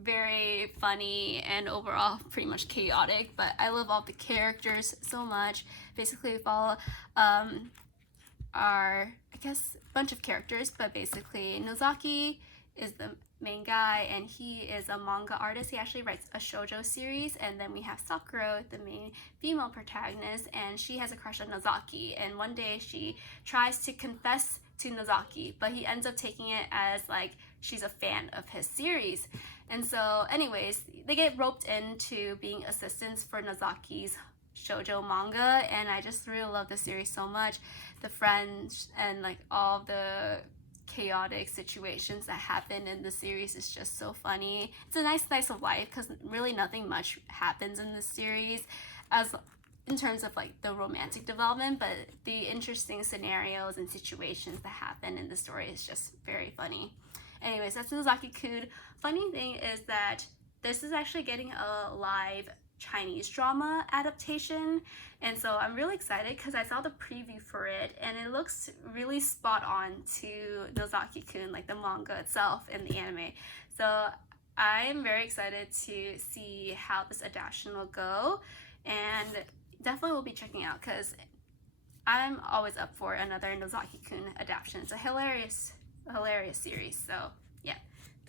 very funny and overall pretty much chaotic, but I love all the characters so much. Basically we follow our, I guess, bunch of characters, but basically Nozaki is the main guy, and he is a manga artist. He actually writes a shoujo series. And then we have Sakura, the main female protagonist, and she has a crush on Nozaki, and one day she tries to confess to Nozaki, but he ends up taking it as she's a fan of his series. And so anyways, they get roped into being assistants for Nozaki's shoujo manga, and I just really love the series so much. The friends and all the chaotic situations that happen in the series is just so funny. It's a nice slice of life, because really nothing much happens in this series as in terms of the romantic development, but the interesting scenarios and situations that happen in the story is just very funny. Anyways, that's Nozaki-kun. Funny thing is that this is actually getting a live Chinese drama adaptation, and so I'm really excited because I saw the preview for it and it looks really spot on to Nozaki-kun, the manga itself and the anime. So I'm very excited to see how this adaptation will go, and definitely will be checking out because I'm always up for another Nozaki-kun adaptation. It's a hilarious series. So yeah,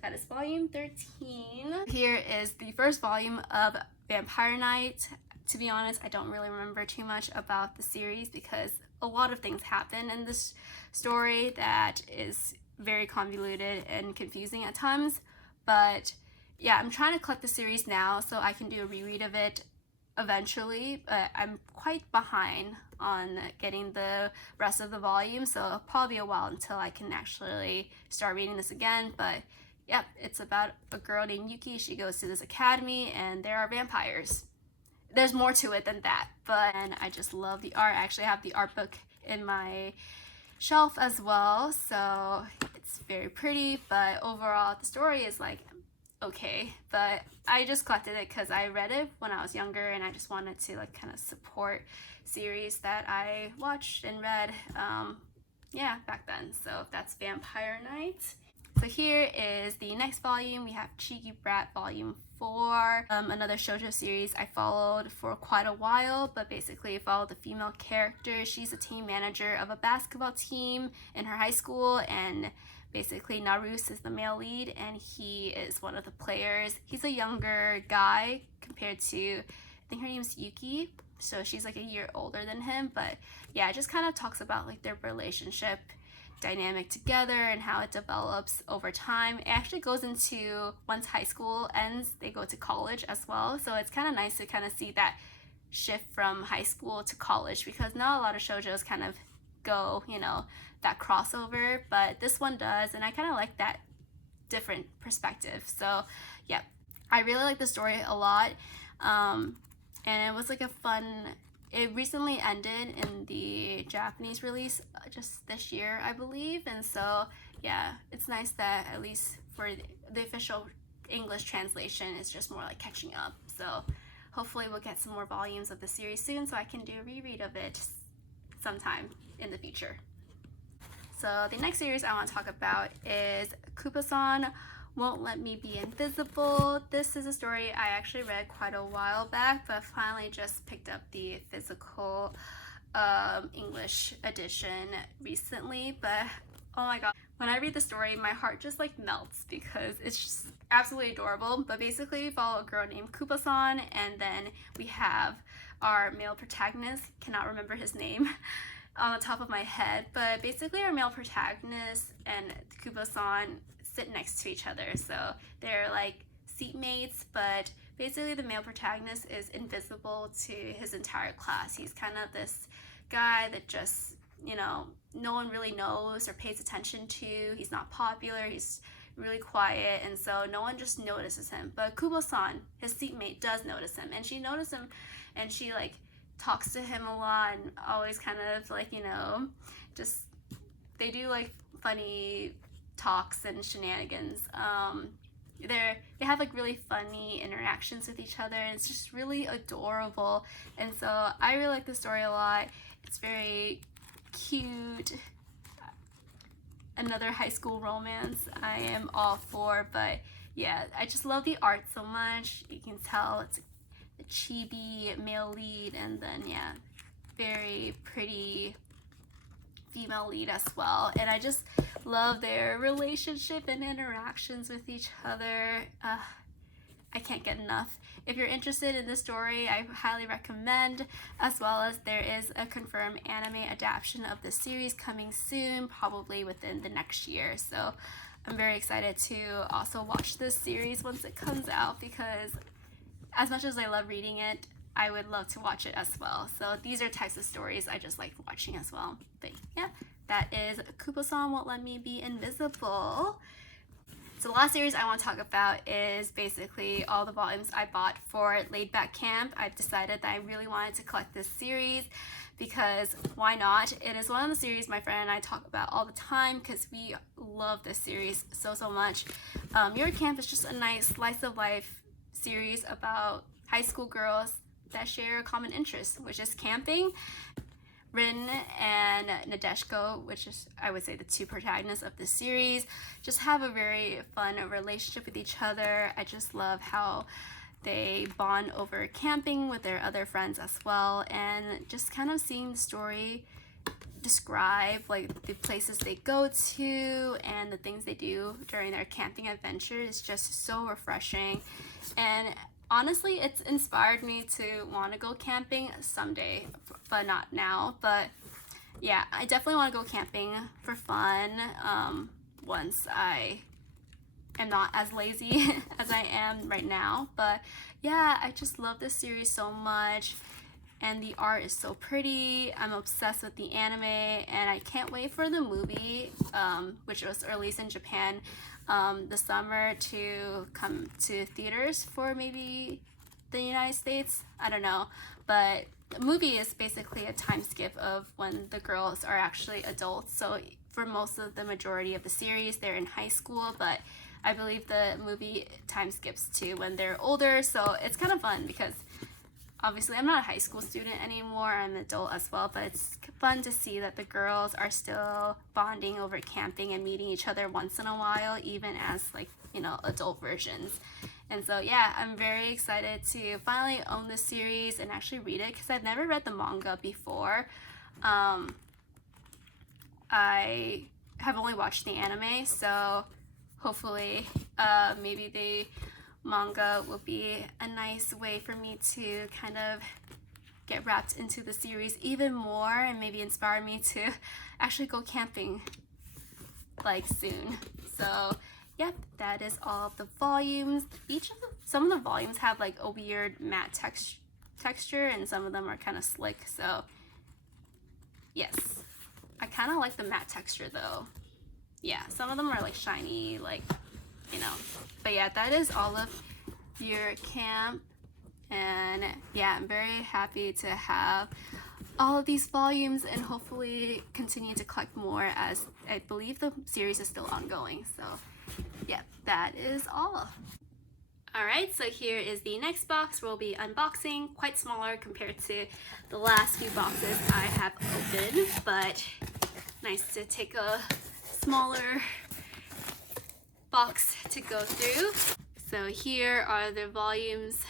that is volume 13. Here is the first volume of Vampire Knight. To be honest, I don't really remember too much about the series because a lot of things happen in this story that is very convoluted and confusing at times. But yeah, I'm trying to collect the series now so I can do a reread of it eventually, but I'm quite behind on getting the rest of the volume, so it'll probably be a while until I can actually start reading this again. But yep, it's about a girl named Yuki. She goes to this academy and there are vampires. There's more to it than that, but and I just love the art. I actually have the art book in my shelf as well, so it's very pretty. But overall the story is okay, but I just collected it because I read it when I was younger and I just wanted to kind of support series that I watched and read yeah, back then. So that's Vampire Knight. So here is the next volume. We have Cheeky Brat volume 4, another shoujo series I followed for quite a while, but basically followed the female character. She's a team manager of a basketball team in her high school, and basically Naruse is the male lead and he is one of the players. He's a younger guy compared to, I think her name's Yuki, so she's like a year older than him. But yeah, it just kind of talks about like their relationship dynamic together and how it develops over time. It actually goes into, once high school ends, they go to college as well, so it's kind of nice to kind of see that shift from high school to college, because not a lot of shoujos kind of go, you know, that crossover, but this one does, and I kind of like that different perspective. So yeah, I really like the story a lot, and it was like a fun, it recently ended in the Japanese release just this year, I believe, and so yeah, it's nice that at least for the official English translation, it's just more like catching up. So hopefully we'll get some more volumes of the series soon so I can do a reread of it sometime in the future. So the next series I want to talk about is Kubo-san Won't Let Me Be Invisible. This is a story I actually read quite a while back, but finally just picked up the physical English edition recently. But oh my god, when I read the story, my heart just like melts because it's just absolutely adorable. But basically we follow a girl named Kubo-san, and then we have our male protagonist, cannot remember his name on the top of my head, but basically our male protagonist and Kubo-san sit next to each other, so they're like seatmates, but basically the male protagonist is invisible to his entire class. He's kind of this guy that just, you know, no one really knows or pays attention to. He's not popular, he's really quiet, and so no one just notices him. But Kubo-san, his seatmate, does notice him, and she noticed him, and she like talks to him a lot and always kind of like, you know, just they do like funny talks and shenanigans. They have like really funny interactions with each other, and it's just really adorable, and so I really like the story a lot. It's very cute. Another high school romance I am all for, but yeah, I just love the art so much. You can tell it's the chibi male lead, and then yeah, very pretty female lead as well, and I just love their relationship and interactions with each other. I can't get enough. If you're interested in this story, I highly recommend, as well as there is a confirmed anime adaptation of the series coming soon, probably within the next year, so I'm very excited to also watch this series once it comes out, because as much as I love reading it, I would love to watch it as well. So these are types of stories I just like watching as well. But yeah, that is Kubo-san Won't Let Me Be Invisible. So the last series I want to talk about is basically all the volumes I bought for Laid Back Camp. I've decided that I really wanted to collect this series because why not? It is one of the series my friend and I talk about all the time because we love this series so much. Your Camp is just a nice slice of life series about high school girls that share a common interest, which is camping. Rin and Nadeshiko, which is, I would say, the two protagonists of the series, just have a very fun relationship with each other. I just love how they bond over camping with their other friends as well, and just kind of seeing the story describe like the places they go to and the things they do during their camping adventure is just so refreshing. And honestly, it's inspired me to want to go camping someday, but not now. But yeah, I definitely want to go camping for fun once I am not as lazy as I am right now. But yeah, I just love this series so much, and the art is so pretty. I'm obsessed with the anime, and I can't wait for the movie, which was released in Japan this summer, to come to theaters for maybe the United States. I don't know, but the movie is basically a time skip of when the girls are actually adults. So for most of the majority of the series, they're in high school, but I believe the movie time skips to when they're older. So it's kind of fun because obviously I'm not a high school student anymore, I'm an adult as well, but it's fun to see that the girls are still bonding over camping and meeting each other once in a while, even as like, you know, adult versions. And so yeah, I'm very excited to finally own this series and actually read it because I've never read the manga before. I have only watched the anime, so hopefully maybe the manga will be a nice way for me to kind of get wrapped into the series even more and maybe inspire me to actually go camping like soon. So yep, that is all of the volumes. Some of the volumes have like a weird matte texture and some of them are kind of slick. So yes, I kind of like the matte texture though. Yeah, some of them are like shiny, like, you know. But yeah, that is all of your camp. And yeah, I'm very happy to have all of these volumes and hopefully continue to collect more, as I believe the series is still ongoing. So yeah, that is all. Alright, so here is the next box we'll be unboxing. Quite smaller compared to the last few boxes I have opened, but nice to take a smaller box to go through. So here are the volumes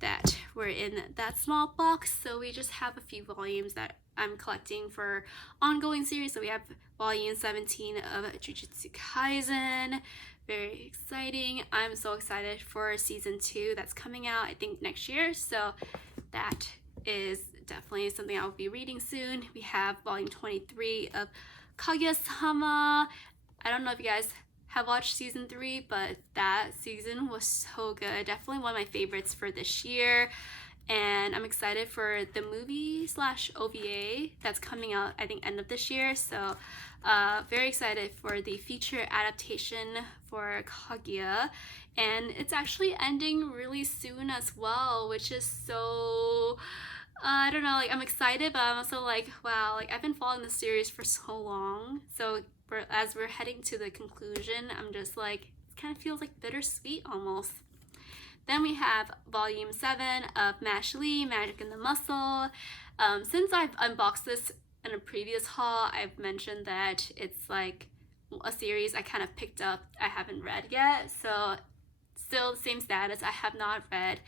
that were in that small box. So we just have a few volumes that I'm collecting for ongoing series. So we have volume 17 of Jujutsu Kaisen. Very exciting. I'm so excited for season 2 that's coming out, I think next year. So that is definitely something I'll be reading soon. We have volume 23 of Kaguya-sama. I don't know if you guys have watched season 3, but that season was so good. Definitely one of my favorites for this year. And I'm excited for the movie / OVA that's coming out, I think, end of this year. So very excited for the feature adaptation for Kaguya. And it's actually ending really soon as well, which is so... I don't know, like, I'm excited, but I'm also like, wow, like, I've been following the series for so long. So as we're heading to the conclusion, I'm just like, it kind of feels like bittersweet almost. Then we have volume 7 of Mashley, Magic in the Muscle. Since I've unboxed this in a previous haul, I've mentioned that it's like a series I kind of picked up I haven't read yet. So still the same status, I have not read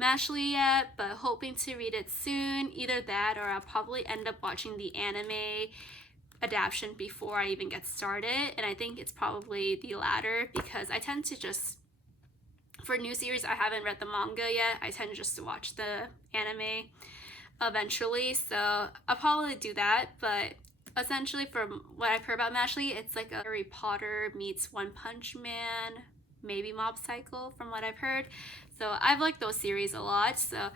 Mashley yet, but hoping to read it soon. Either that or I'll probably end up watching the anime adaptation before I even get started, and I think it's probably the latter, because I tend to just, for new series I haven't read the manga yet, I tend just to watch the anime eventually. So I'll probably do that. But essentially, from what I've heard about Mashley, it's like a Harry Potter meets One Punch Man, maybe Mob Psycho, from what I've heard. So I've liked those series a lot. So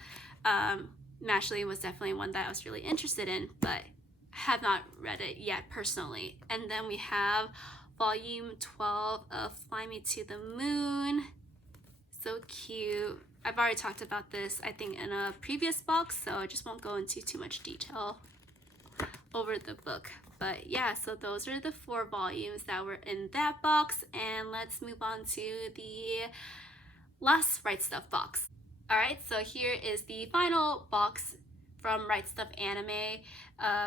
Mashley was definitely one that I was really interested in, but have not read it yet personally. And then we have volume 12 of Fly Me to the Moon. So cute. I've already talked about this, I think, in a previous box, so I just won't go into too much detail over the book. But yeah, so those are the 4 volumes that were in that box, and let's move on to the last Right Stuff box. Alright, so here is the final box from Right Stuff Anime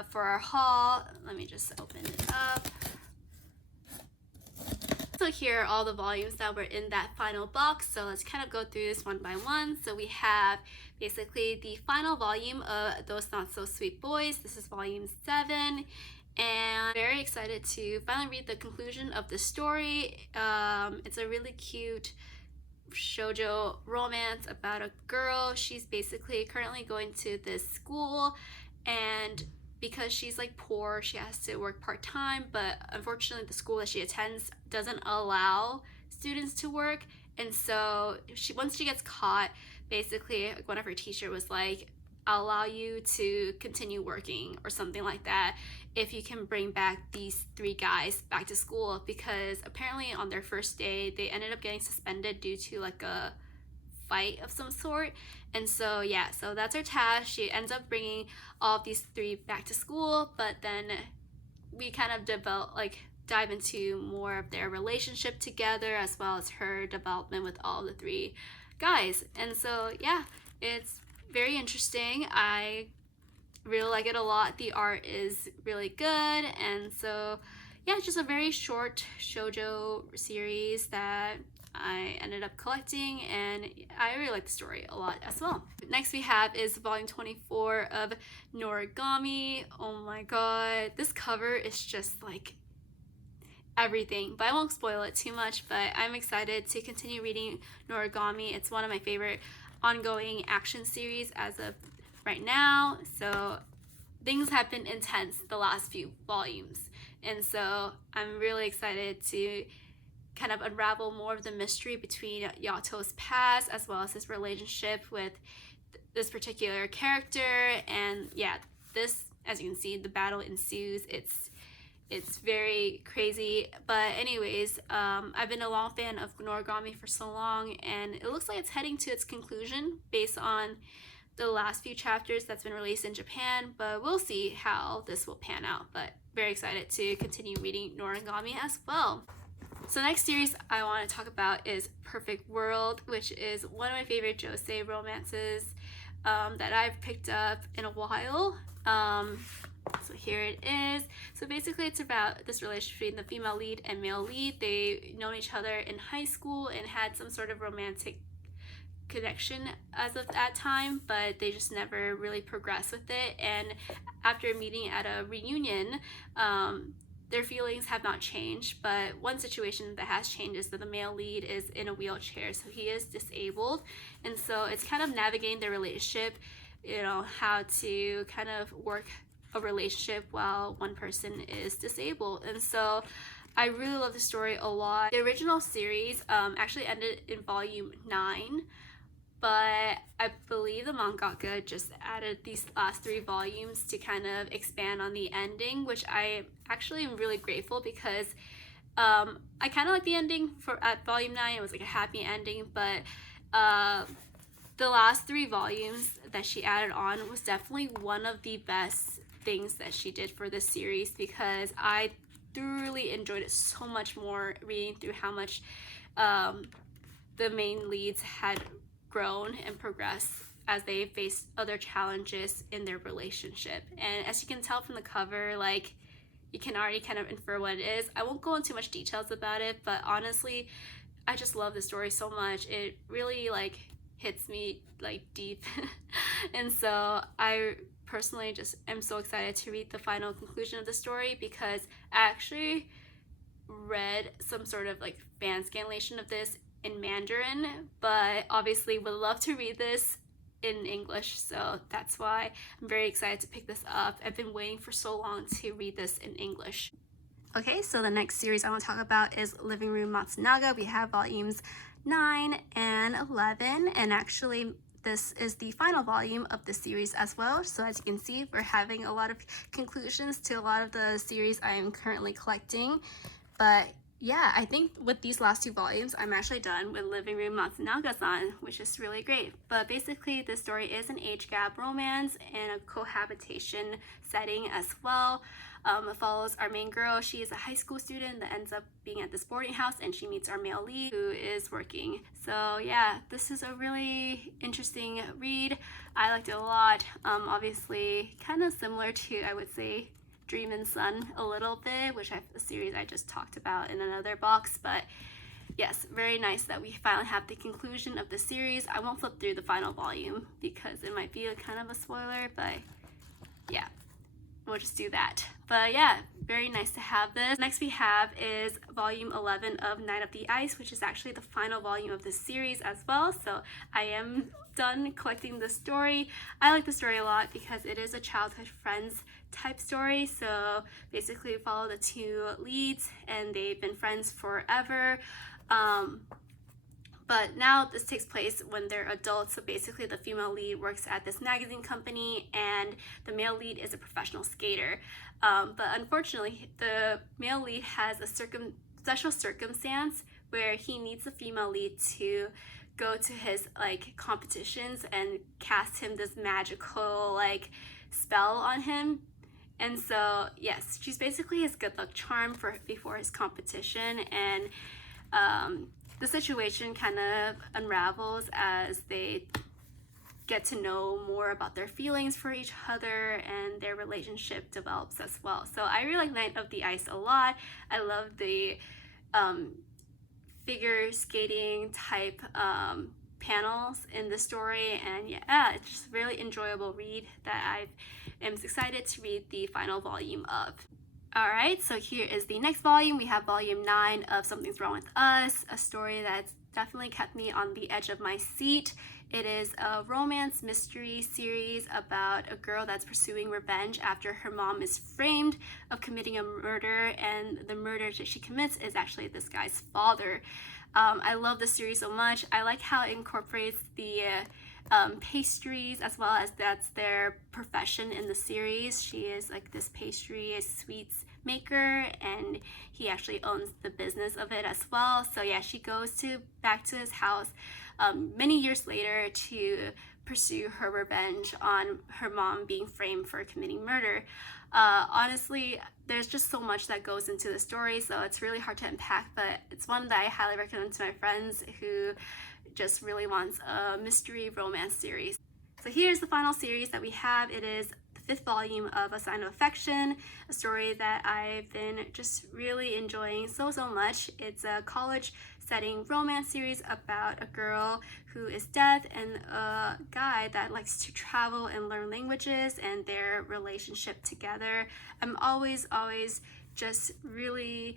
for our haul. Let me just open it up. So here are all the volumes that were in that final box. So let's kind of go through this one by one. So we have basically the final volume of Those Not So Sweet Boys. This is volume 7. And I'm very excited to finally read the conclusion of the story. It's a really cute shoujo romance about a girl. She's basically currently going to this school, and because she's like poor, she has to work part-time, but unfortunately the school that she attends doesn't allow students to work. And so once she gets caught, basically one of her teachers was like, I'll allow you to continue working or something like that if you can bring back these 3 guys back to school, because apparently on their first day they ended up getting suspended due to like a fight of some sort. And so yeah, so that's her task. She ends up bringing all of these 3 back to school, but then we kind of dive into more of their relationship together, as well as her development with all the 3 guys. And so yeah, it's very interesting. I really like it a lot. The art is really good, and so yeah, it's just a very short shoujo series that I ended up collecting, and I really like the story a lot as well. Next we have is volume 24 of Noragami. Oh my god, this cover is just like everything, but I won't spoil it too much. But I'm excited to continue reading Noragami. It's one of my favorite ongoing action series as of right now, so things have been intense the last few volumes, and so I'm really excited to kind of unravel more of the mystery between Yato's past as well as his relationship with this particular character. And yeah, this, as you can see, the battle ensues. It's very crazy, but anyways, I've been a long fan of Noragami for so long, and it looks like it's heading to its conclusion based on the last few chapters that's been released in Japan, but we'll see how this will pan out. But very excited to continue reading Noragami as well. So the next series I want to talk about is Perfect World, which is one of my favorite josei romances that I've picked up in a while. So here it is. So basically it's about this relationship between the female lead and male lead. They've known each other in high school and had some sort of romantic connection as of that time, but they just never really progressed with it. And after meeting at a reunion, their feelings have not changed, but one situation that has changed is that the male lead is in a wheelchair, so he is disabled, and so it's kind of navigating their relationship, you know, how to kind of work a relationship while one person is disabled. And so I really love the story a lot. The original series actually ended in volume 9, but I believe the mangaka just added these last 3 volumes to kind of expand on the ending, which I actually am really grateful, because I kind of like the ending at volume 9. It was like a happy ending, but the last 3 volumes that she added on was definitely one of the best things that she did for this series, because I thoroughly enjoyed it so much more reading through how much the main leads had grown and progressed as they faced other challenges in their relationship. And as you can tell from the cover, like, you can already kind of infer what it is. I won't go into much details about it, but honestly, I just love the story so much. It really like hits me like deep. And so I personally just am so excited to read the final conclusion of the story, because I actually read some sort of like fan scanlation of this in Mandarin, but obviously would love to read this in English, so that's why I'm very excited to pick this up. I've been waiting for so long to read this in English. Okay, so the next series I want to talk about is Living Room Matsunaga. We have volumes 9 and 11, and actually this is the final volume of the series as well. So as you can see, we're having a lot of conclusions to a lot of the series I am currently collecting. But yeah, I think with these last 2 volumes, I'm actually done with Living Room Matsunaga-san, which is really great. But basically, this story is an age gap romance and a cohabitation setting as well. It follows our main girl. She is a high school student that ends up being at this boarding house, and she meets our male lead who is working. So yeah, this is a really interesting read. I liked it a lot. Obviously, kind of similar to, I would say, Dreamin Sun a little bit, which a series I just talked about in another box. But yes, very nice that we finally have the conclusion of the series. I won't flip through the final volume because it might be a kind of a spoiler, but yeah, we'll just do that. But yeah, very nice to have this. Next we have is volume 11 of Night of the Ice, which is actually the final volume of this series as well. So I am done collecting the story. I like the story a lot because it is a childhood friends type story. So basically we follow the 2 leads and they've been friends forever. But now this takes place when they're adults. So basically the female lead works at this magazine company and the male lead is a professional skater. But unfortunately, the male lead has a special circumstance where he needs the female lead to go to his like competitions and cast him this magical like spell on him. And so yes, she's basically his good luck charm before his competition, and the situation kind of unravels as they get to know more about their feelings for each other and their relationship develops as well. So I really like Night of the Ice a lot. I love the figure skating type panels in the story, and yeah, it's just a really enjoyable read that I am excited to read the final volume of. Alright, so here is the next volume. We have volume 9 of Something's Wrong with Us, a story that's definitely kept me on the edge of my seat. It is a romance mystery series about a girl that's pursuing revenge after her mom is framed of committing a murder, and the murder that she commits is actually this guy's father. I love this series so much. I like how it incorporates the pastries, as well as that's their profession in the series. She is like this pastry sweets maker, and he actually owns the business of it as well. So yeah, she goes back to his house many years later to pursue her revenge on her mom being framed for committing murder. Honestly, there's just so much that goes into the story, so it's really hard to unpack, but it's one that I highly recommend to my friends who just really wants a mystery romance series. So here's the final series that we have. It is the 5th volume of A Sign of Affection, a story that I've been just really enjoying so much. It's a college setting romance series about a girl who is deaf and a guy that likes to travel and learn languages and their relationship together. I'm always just really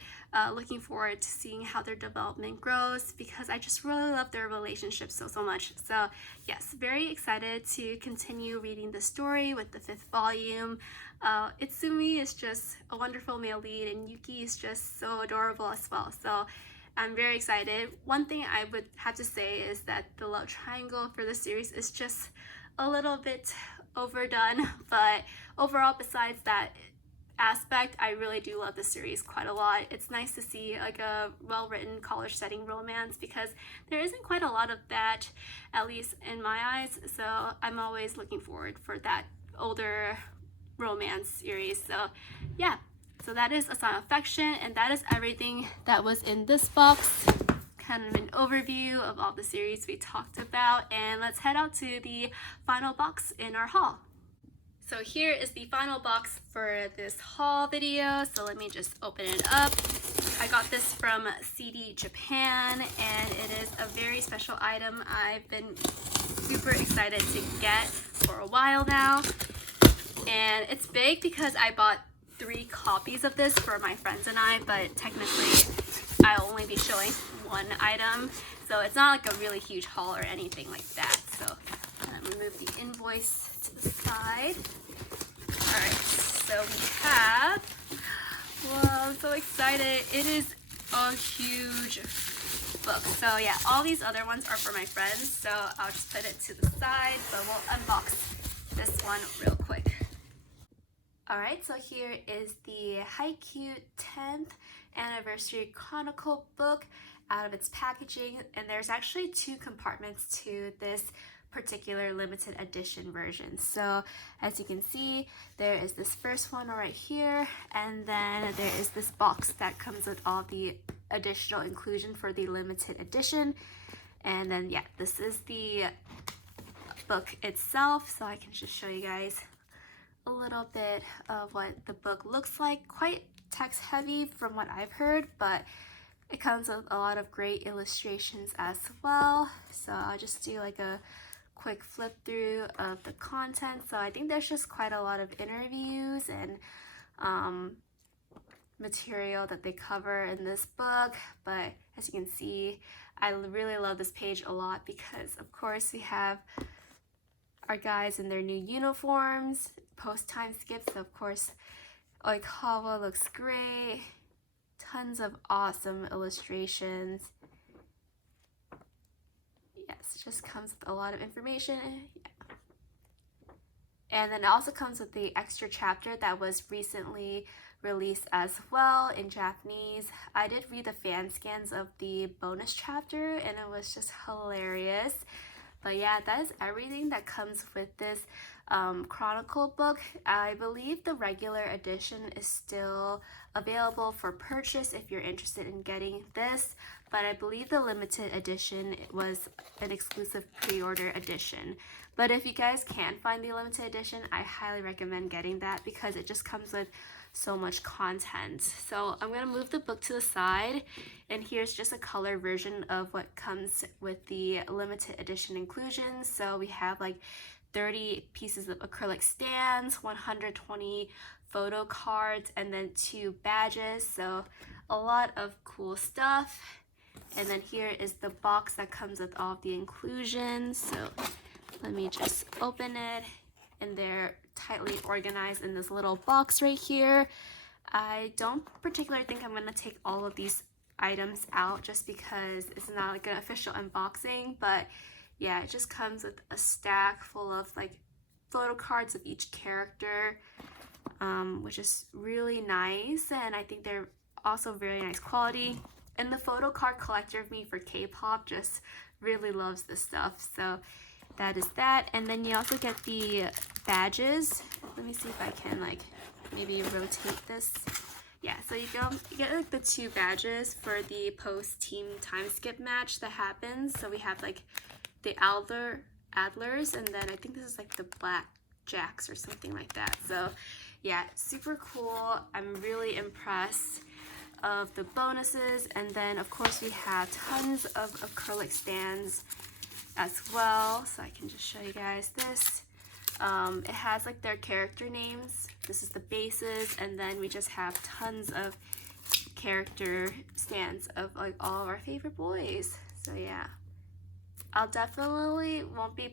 looking forward to seeing how their development grows, because I just really love their relationship so much. So yes, very excited to continue reading the story with the 5th volume. Itsumi is just a wonderful male lead, and Yuki is just so adorable as well. So I'm very excited. One thing I would have to say is that the love triangle for the series is just a little bit overdone, but overall, besides that aspect, I really do love the series quite a lot. It's nice to see like a well-written college setting romance, because there isn't quite a lot of that, at least in my eyes. So I'm always looking forward for that older romance series. So yeah, so that is A Sign of Affection, and that is everything that was in this box. Kind of an overview of all the series we talked about, and let's head out to the final box in our haul. So here is the final box for this haul video. So let me just open it up. I got this from CD Japan, and it is a very special item I've been super excited to get for a while now. And it's big because I bought 3 copies of this for my friends and I, but technically I'll only be showing one item. So it's not like a really huge haul or anything like that. So I'm gonna move the invoice to the side. Alright, so we have, wow, I'm so excited. It is a huge book. So yeah, all these other ones are for my friends, so I'll just put it to the side, but we'll unbox this one real quick. Alright, so here is the Haikyuu 10th Anniversary Chronicle book out of its packaging, and there's actually 2 compartments to this particular limited edition version. So as you can see, there is this first one right here, and then there is this box that comes with all the additional inclusion for the limited edition. And then yeah, this is the book itself, so I can just show you guys a little bit of what the book looks like. Quite text heavy from what I've heard, but it comes with a lot of great illustrations as well. So I'll just do like a quick flip through of the content. So I think there's just quite a lot of interviews and material that they cover in this book. But as you can see, I really love this page a lot, because of course we have our guys in their new uniforms, post time skips. So of course Oikawa looks great, tons of awesome illustrations. Yes, it just comes with a lot of information. Yeah. And then it also comes with the extra chapter that was recently released as well in Japanese. I did read the fan scans of the bonus chapter, and it was just hilarious. But yeah, that is everything that comes with this Chronicle book. I believe the regular edition is still available for purchase if you're interested in getting this, but I believe the limited edition was an exclusive pre-order edition. But if you guys can find the limited edition, I highly recommend getting that, because it just comes with so much content. So I'm gonna move the book to the side, and here's just a color version of what comes with the limited edition inclusions. So we have like 30 pieces of acrylic stands, 120 photo cards, and then 2 badges. So a lot of cool stuff. And then here is the box that comes with all of the inclusions. So let me just open it, and they're tightly organized in this little box right here. I don't particularly think I'm gonna take all of these items out just because it's not like an official unboxing, but yeah, it just comes with a stack full of like photo cards of each character, which is really nice, and I think they're also very nice quality. And the photo card collector of me for K-pop just really loves this stuff, so that is that. And then you also get the badges. Let me see if I can like maybe rotate this. Yeah, so you get like the 2 badges for the post-team time skip match that happens. So we have like the Adlers, and then I think this is like the Black Jacks or something like that. So yeah, super cool. I'm really impressed of the bonuses. And then of course we have tons of acrylic stands as well. So I can just show you guys this. It has like their character names. This is the bases, and then we just have tons of character stands of like all of our favorite boys. So yeah, I'll definitely won't be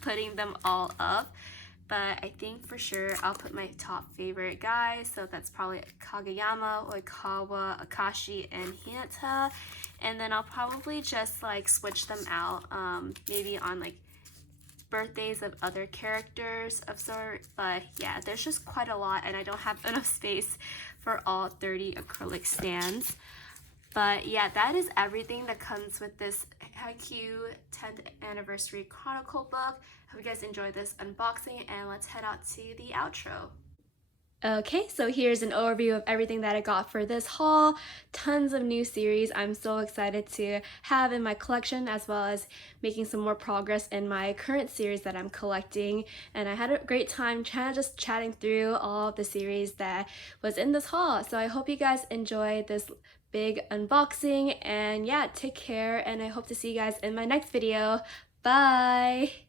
putting them all up, but I think for sure I'll put my top favorite guys. So that's probably Kageyama, Oikawa, Akashi, and Hinata. And then I'll probably just like switch them out, maybe on like birthdays of other characters of sort. But yeah, there's just quite a lot, and I don't have enough space for all 30 acrylic stands. But yeah, that is everything that comes with this Haikyuu 10th Anniversary Chronicle book. Hope you guys enjoyed this unboxing, and let's head out to the outro. Okay, so here's an overview of everything that I got for this haul. Tons of new series I'm so excited to have in my collection, as well as making some more progress in my current series that I'm collecting. And I had a great time just chatting through all of the series that was in this haul. So I hope you guys enjoyed this big unboxing, and yeah, take care, and I hope to see you guys in my next video. Bye!